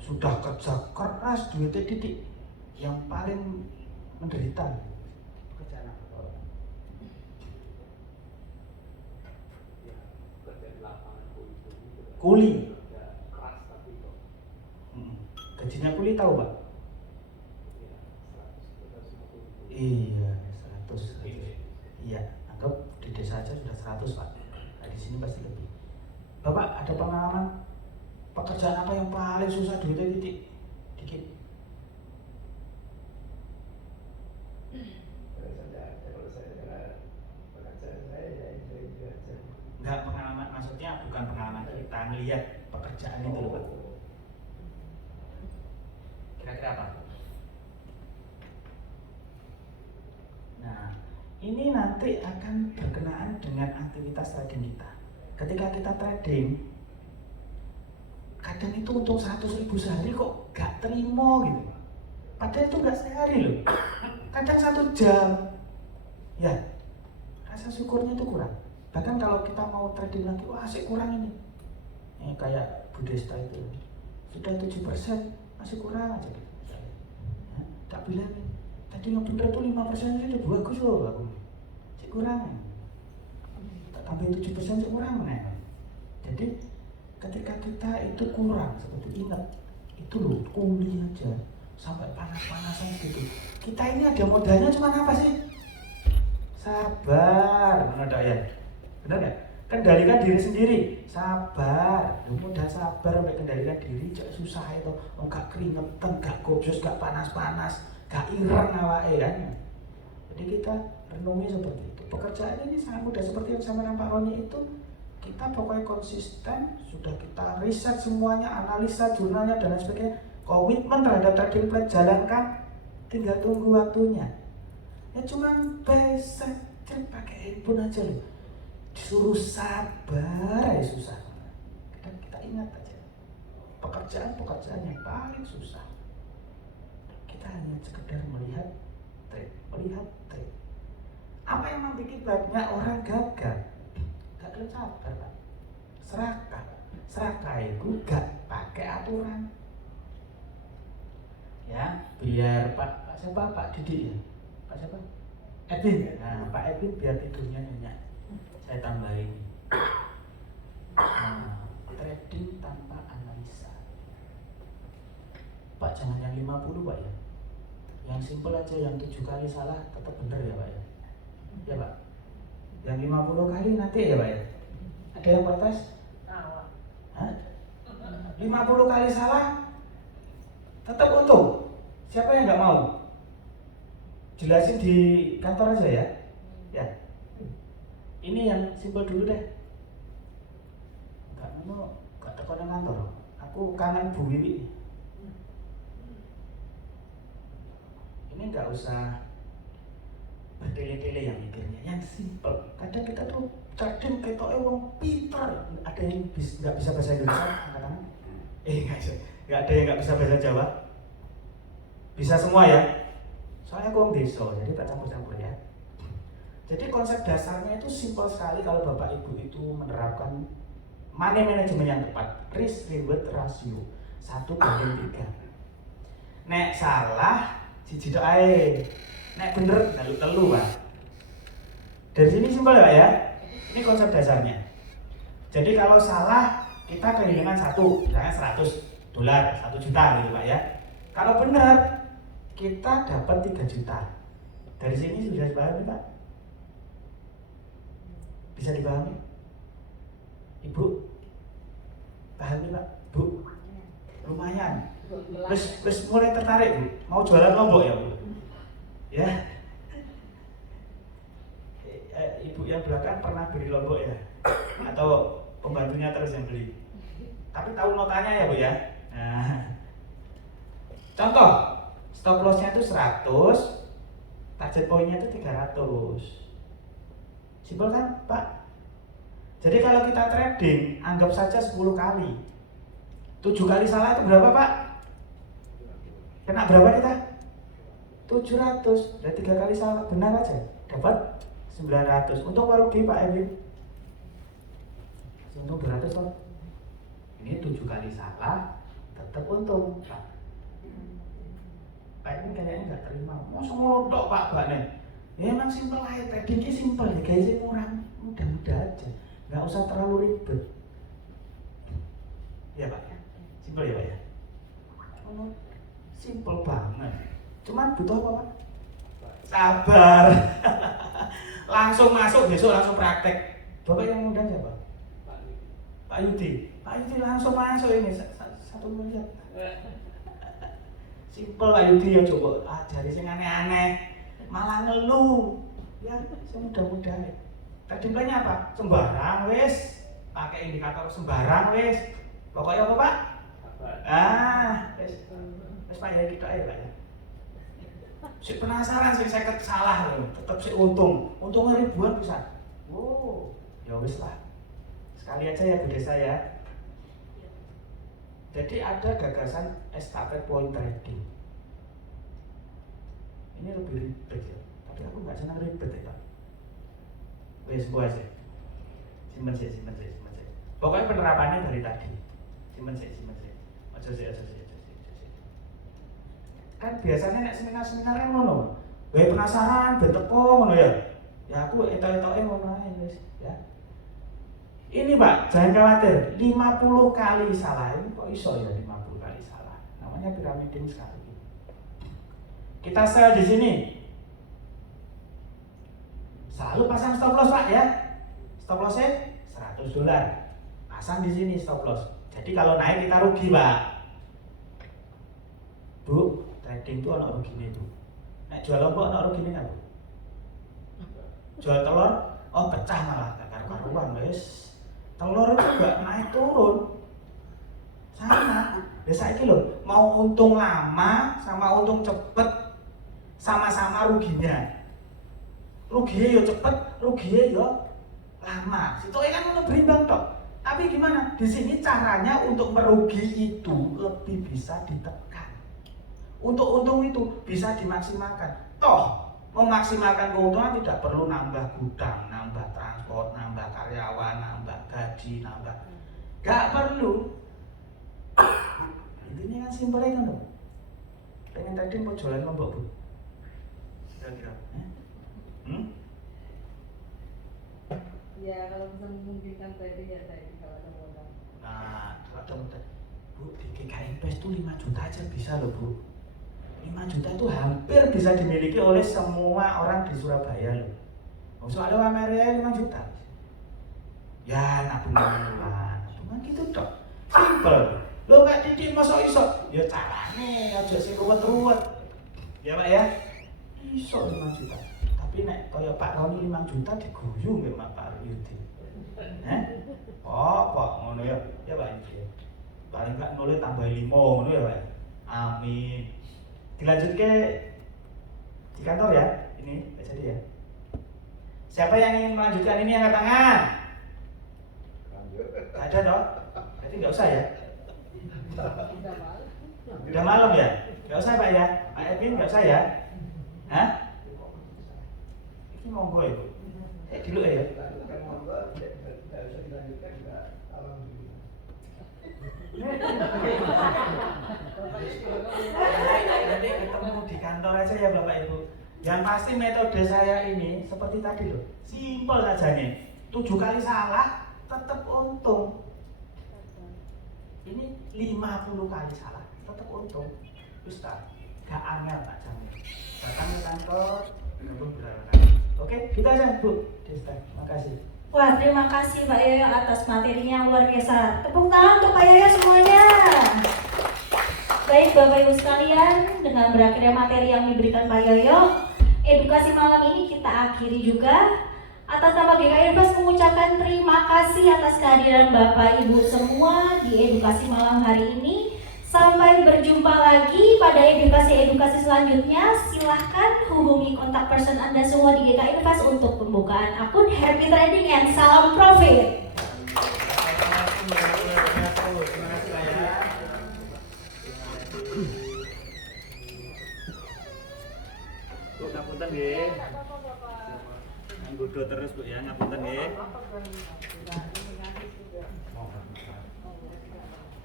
Sudah kerja keras, duitnya titik, yang paling menderita. Pekerjaan apa Pak Roni? Ya, kerja di lapangan Kuli. kerja keras tapi kok Gajinya kuli tahu Pak? ya 100 Iya, 100. Iya, anggap di desa aja sudah 100 Pak. Nah, di sini pasti lebih. Bapak ada pengalaman pekerjaan apa yang paling susah duitnya titik? Dikit. Enggak, pengalaman maksudnya bukan pengalaman kita ngelihat pekerjaan itu loh Pak. Kira-kira apa? Nah, ini nanti akan berkenaan dengan aktivitas trading kita. Ketika kita trading, kadang itu untung 100.000 sehari kok gak terima gitu. Padahal itu gak sehari loh. Kadang 1 jam. Ya, rasa syukurnya itu kurang. Bahkan kalau kita mau trading lagi, wah asik kurang ini. Kayak Bu Desta itu, sudah 7% masih kurang aja gitu. Ya, tak bilangin, tadi yang bener tuh 5% aja udah bagus loh aku. Cik kurang. Tak tambahin 7% cik kurang mana? Jadi ketika kita itu kurang seperti ingat itu loh kuliah aja sampai panas-panasan gitu. Kita ini ada modalnya cuma apa sih? Sabar, benar ya? Benar nggak? Kendalikan diri sendiri, sabar. Modal sabar sampai kendalikan diri, jangan susah itu. Enggak keringetan, enggak gobjos, enggak panas-panas, enggak ireng awake kan. Jadi kita renungi seperti itu. Pekerjaan ini sangat mudah seperti yang sama Pak Roni itu. Kita pokoknya konsisten, sudah kita riset semuanya, analisa jurnalnya dan lain sebagainya. Komitmen terhadap trading plan jalankan, tinggal tunggu waktunya. Ya cuman basic pakai handphone aja loh. Disuruh sabar ya susah. Kita ingat aja, pekerjaan yang paling susah. Kita hanya sekedar melihat trade. Apa yang membuat banyak orang gagal? Gak ada sabar Pak. Serakah itu gak pakai aturan. Ya, biar Pak siapa? Pak Didi ya? Pak siapa? Edwin. Nah, Pak Edwin biar tidurnya nyenyak. Saya tambahin. Nah, trading tanpa analisa. Pak jangan yang 50 Pak ya. Yang simpel aja, yang 7 kali salah tetap benar ya Pak ya. Ya Pak. Yang 50 kali nanti ya Pak ya. Ada yang protes? Hah? 50 kali salah tetap untung. Siapa yang nggak mau? Jelasin di kantor aja ya. Ya. Ini yang simpel dulu deh. Gak tekan kantor. Aku kangen Bu Wiwi. Ini nggak usah bertele-tele yang mikirnya, yang simpel. Kadang kita tuh trading ketoknya wong pintar. Ada yang nggak bisa bahasa Indonesia, angkat tangan. Nggak ada yang nggak bisa bahasa Jawa. Bisa semua ya. Soalnya aku orang desa, jadi tak campur-campur ya. Jadi konsep dasarnya itu simpel sekali kalau Bapak Ibu itu menerapkan money management yang tepat, risk reward ratio 1:3. Nek salah siji tok ae. Nek bener telu Pak. Dari sini simpel ya Pak ya. Ini konsep dasarnya. Jadi kalau salah kita kehilangan 1, misalnya $100, 1 juta gitu Pak ya. Kalau benar kita dapat 3 juta. Dari sini sudah dipahami Pak? Bisa dipahami? Ibu? Pahami Pak? Bu? Lumayan. Terus mulai tertarik Bu? Mau jualan lombok ya Bu? Ya? Ibu yang belakang pernah beli lombok ya? Atau pembantunya terus yang beli? Tapi tahu notanya ya Bu ya? Nah, contoh, stop lossnya itu 100, target poinnya itu 300. Simpel kan Pak? Jadi kalau kita trading, anggap saja 10 kali. 7 kali salah itu berapa Pak? Kena berapa kita? 700. Dan 3 kali salah benar aja dapat 900. Untung apa rugi Pak Edwin? Untung 200 Pak. Ini 7 kali salah tetap untung Pak. Pak ini kayaknya nggak terima. Mau semua tok Pak nih. Ya emang simpel aja, trading ini simpel ya guys, mudah-mudah aja. Nggak usah terlalu ribet. Ya Pak ya, simpel ya Pak ya. Simpel banget. Cuman butuh apa Pak? Sabar. Langsung masuk besok langsung praktek. Bapak yang muda siapa? Pak Yudi. Pak Yudi langsung masuk ini satu menit. Simpel Pak Yudi ya, coba ajari sing aneh-aneh. Malah ngeluh. Ya, semudah-mudah. Tadi plannya apa? Sembarang wis. Pakai indikator sembarang wis. Pokoknya apa Pak? Wis Pak ya kita aja Pak ya. Si penasaran sih saya salah loh, tetap si untung. Untungnya ribuan bisa. Wow, ya wis lah. Sekali aja ya Bu Desa ya. Jadi ada gagasan estafet point trading. Ini lebih ribet ya, tapi aku nggak senang ribet ya Pak. Wes buat sih, simpen sih. Pokoknya penerapannya dari tadi, simpen sih. Aja sih. Kan biasanya nek seminar kan ngono. Gue penasaran, ben teko ngono ya. Ya aku etok-etoke ngono ae wis ya. Ini Pak, jangan khawatir, 50 kali salah. Ini kok iso ya 50 kali salah. Namanya piramiding sekali. Kita sell di sini. Selalu pasang stop loss Pak ya. Stop lossnya $100. Pasang di sini stop loss. Jadi kalau naik kita rugi Pak. Bu, trading itu ada ruginya Bu. Nek jual lombok ada ruginya nggak Bu? Jual telur, oh pecah malah karuan wes. Telur itu juga naik turun. Sama. Ya saiki lho, mau untung lama sama untung cepet sama-sama ruginya. Ruginya ya cepet, ruginya ya lama. Situnya kan udah berimbang tok. Tapi gimana? Di sini caranya untuk merugi itu lebih bisa ditekan. Untuk untung itu bisa dimaksimalkan. Toh memaksimalkan keuntungan tidak perlu nambah gudang, nambah transport, nambah karyawan, nambah gaji, gak perlu. Intinya kan simpelnya kan dong. Pengen trading mau jualan lombok Bu? Kira-kira? Ya kalau bisa memungkinkan trading ya trading kalau ada modal. Nah, kalau ada modal, Bu, di GKI Invest tuh 5 juta aja bisa loh Bu. 5 juta itu hampir bisa dimiliki oleh semua orang di Surabaya loh. Soalnya UMR 5 juta. Ya nabungan gitu dok. Simple. Lo gak didik masa iso? Ya carane aja sing ruwet-ruwet. Ya Pak ya. Iso 5 juta. Tapi nek kaya Pak Roni 5 juta diguyu nggih Pak Yudi. Kok ngono ya. Ya Pak Yudi. Paling gak nulis tambah 5 ngono ya Pak. Amin. Dilanjut ke di kantor ya. Ini gak jadi ya. Siapa yang ingin melanjutkan ini angkat tangan? Gak ada dong. Berarti gak usah ya. Udah malam ya? Gak usah Pak ya? Pak Edwin gak usah ya? Hah? Ini monggo ya Bu? Dulu ya? Nanti ketemu di kantor aja ya Bapak Ibu. Yang pasti metode saya ini seperti tadi loh, simpel saja nih. 7 kali salah tetap untung. Ini 50 kali salah tetap untung. Ustaz, gak angel Pak Jamil. Datang ke kantor, ketemu berapa. Oke, kita aja Bu. Terima kasih. Wah, terima kasih Pak Yoyo atas materinya yang luar biasa. Tepuk tangan untuk Pak Yoyo semuanya. Baik Bapak Ibu sekalian, dengan berakhirnya materi yang diberikan Pak Yoyo, edukasi malam ini kita akhiri juga. Atas nama GKI Invest mengucapkan terima kasih atas kehadiran Bapak Ibu semua di edukasi malam hari ini. Sampai berjumpa lagi pada edukasi-edukasi selanjutnya. Silahkan hubungi kontak person Anda semua di GKI Invest untuk pembukaan akun. Happy trading and salam profit. Bu, ngapunten nggih. Nggodho terus Bu ya, ngapunten nggih.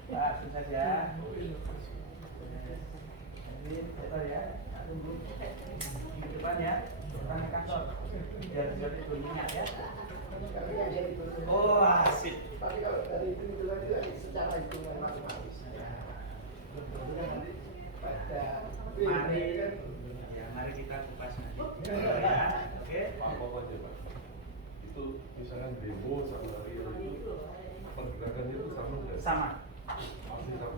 Pak, sukses ya. Jadi, betul ya. Tunggu di depan ya. Depan kantor. Biar ingat ya. Oh, asik. Tapi kalau dari itu lagi secara hitungan matematis. Pada Mari ya, mari kita kupas nanti. Ya, oke. Apa aja Pak? Itu misalkan demo sama real itu pergerakannya itu sama nggak? Sama. Masih sama.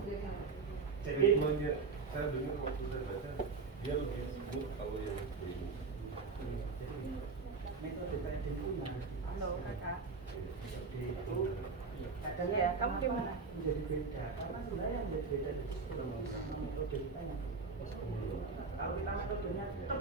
Jadi Ritmenya, saya dengar waktu saya baca dia lebih smooth kalau yang demo. metode trading itu Halo kakak. itu kadang Ya, kamu gimana? menjadi beda karena sebenarnya yang menjadi beda itu metode kita yang kalau kita metodenya tetap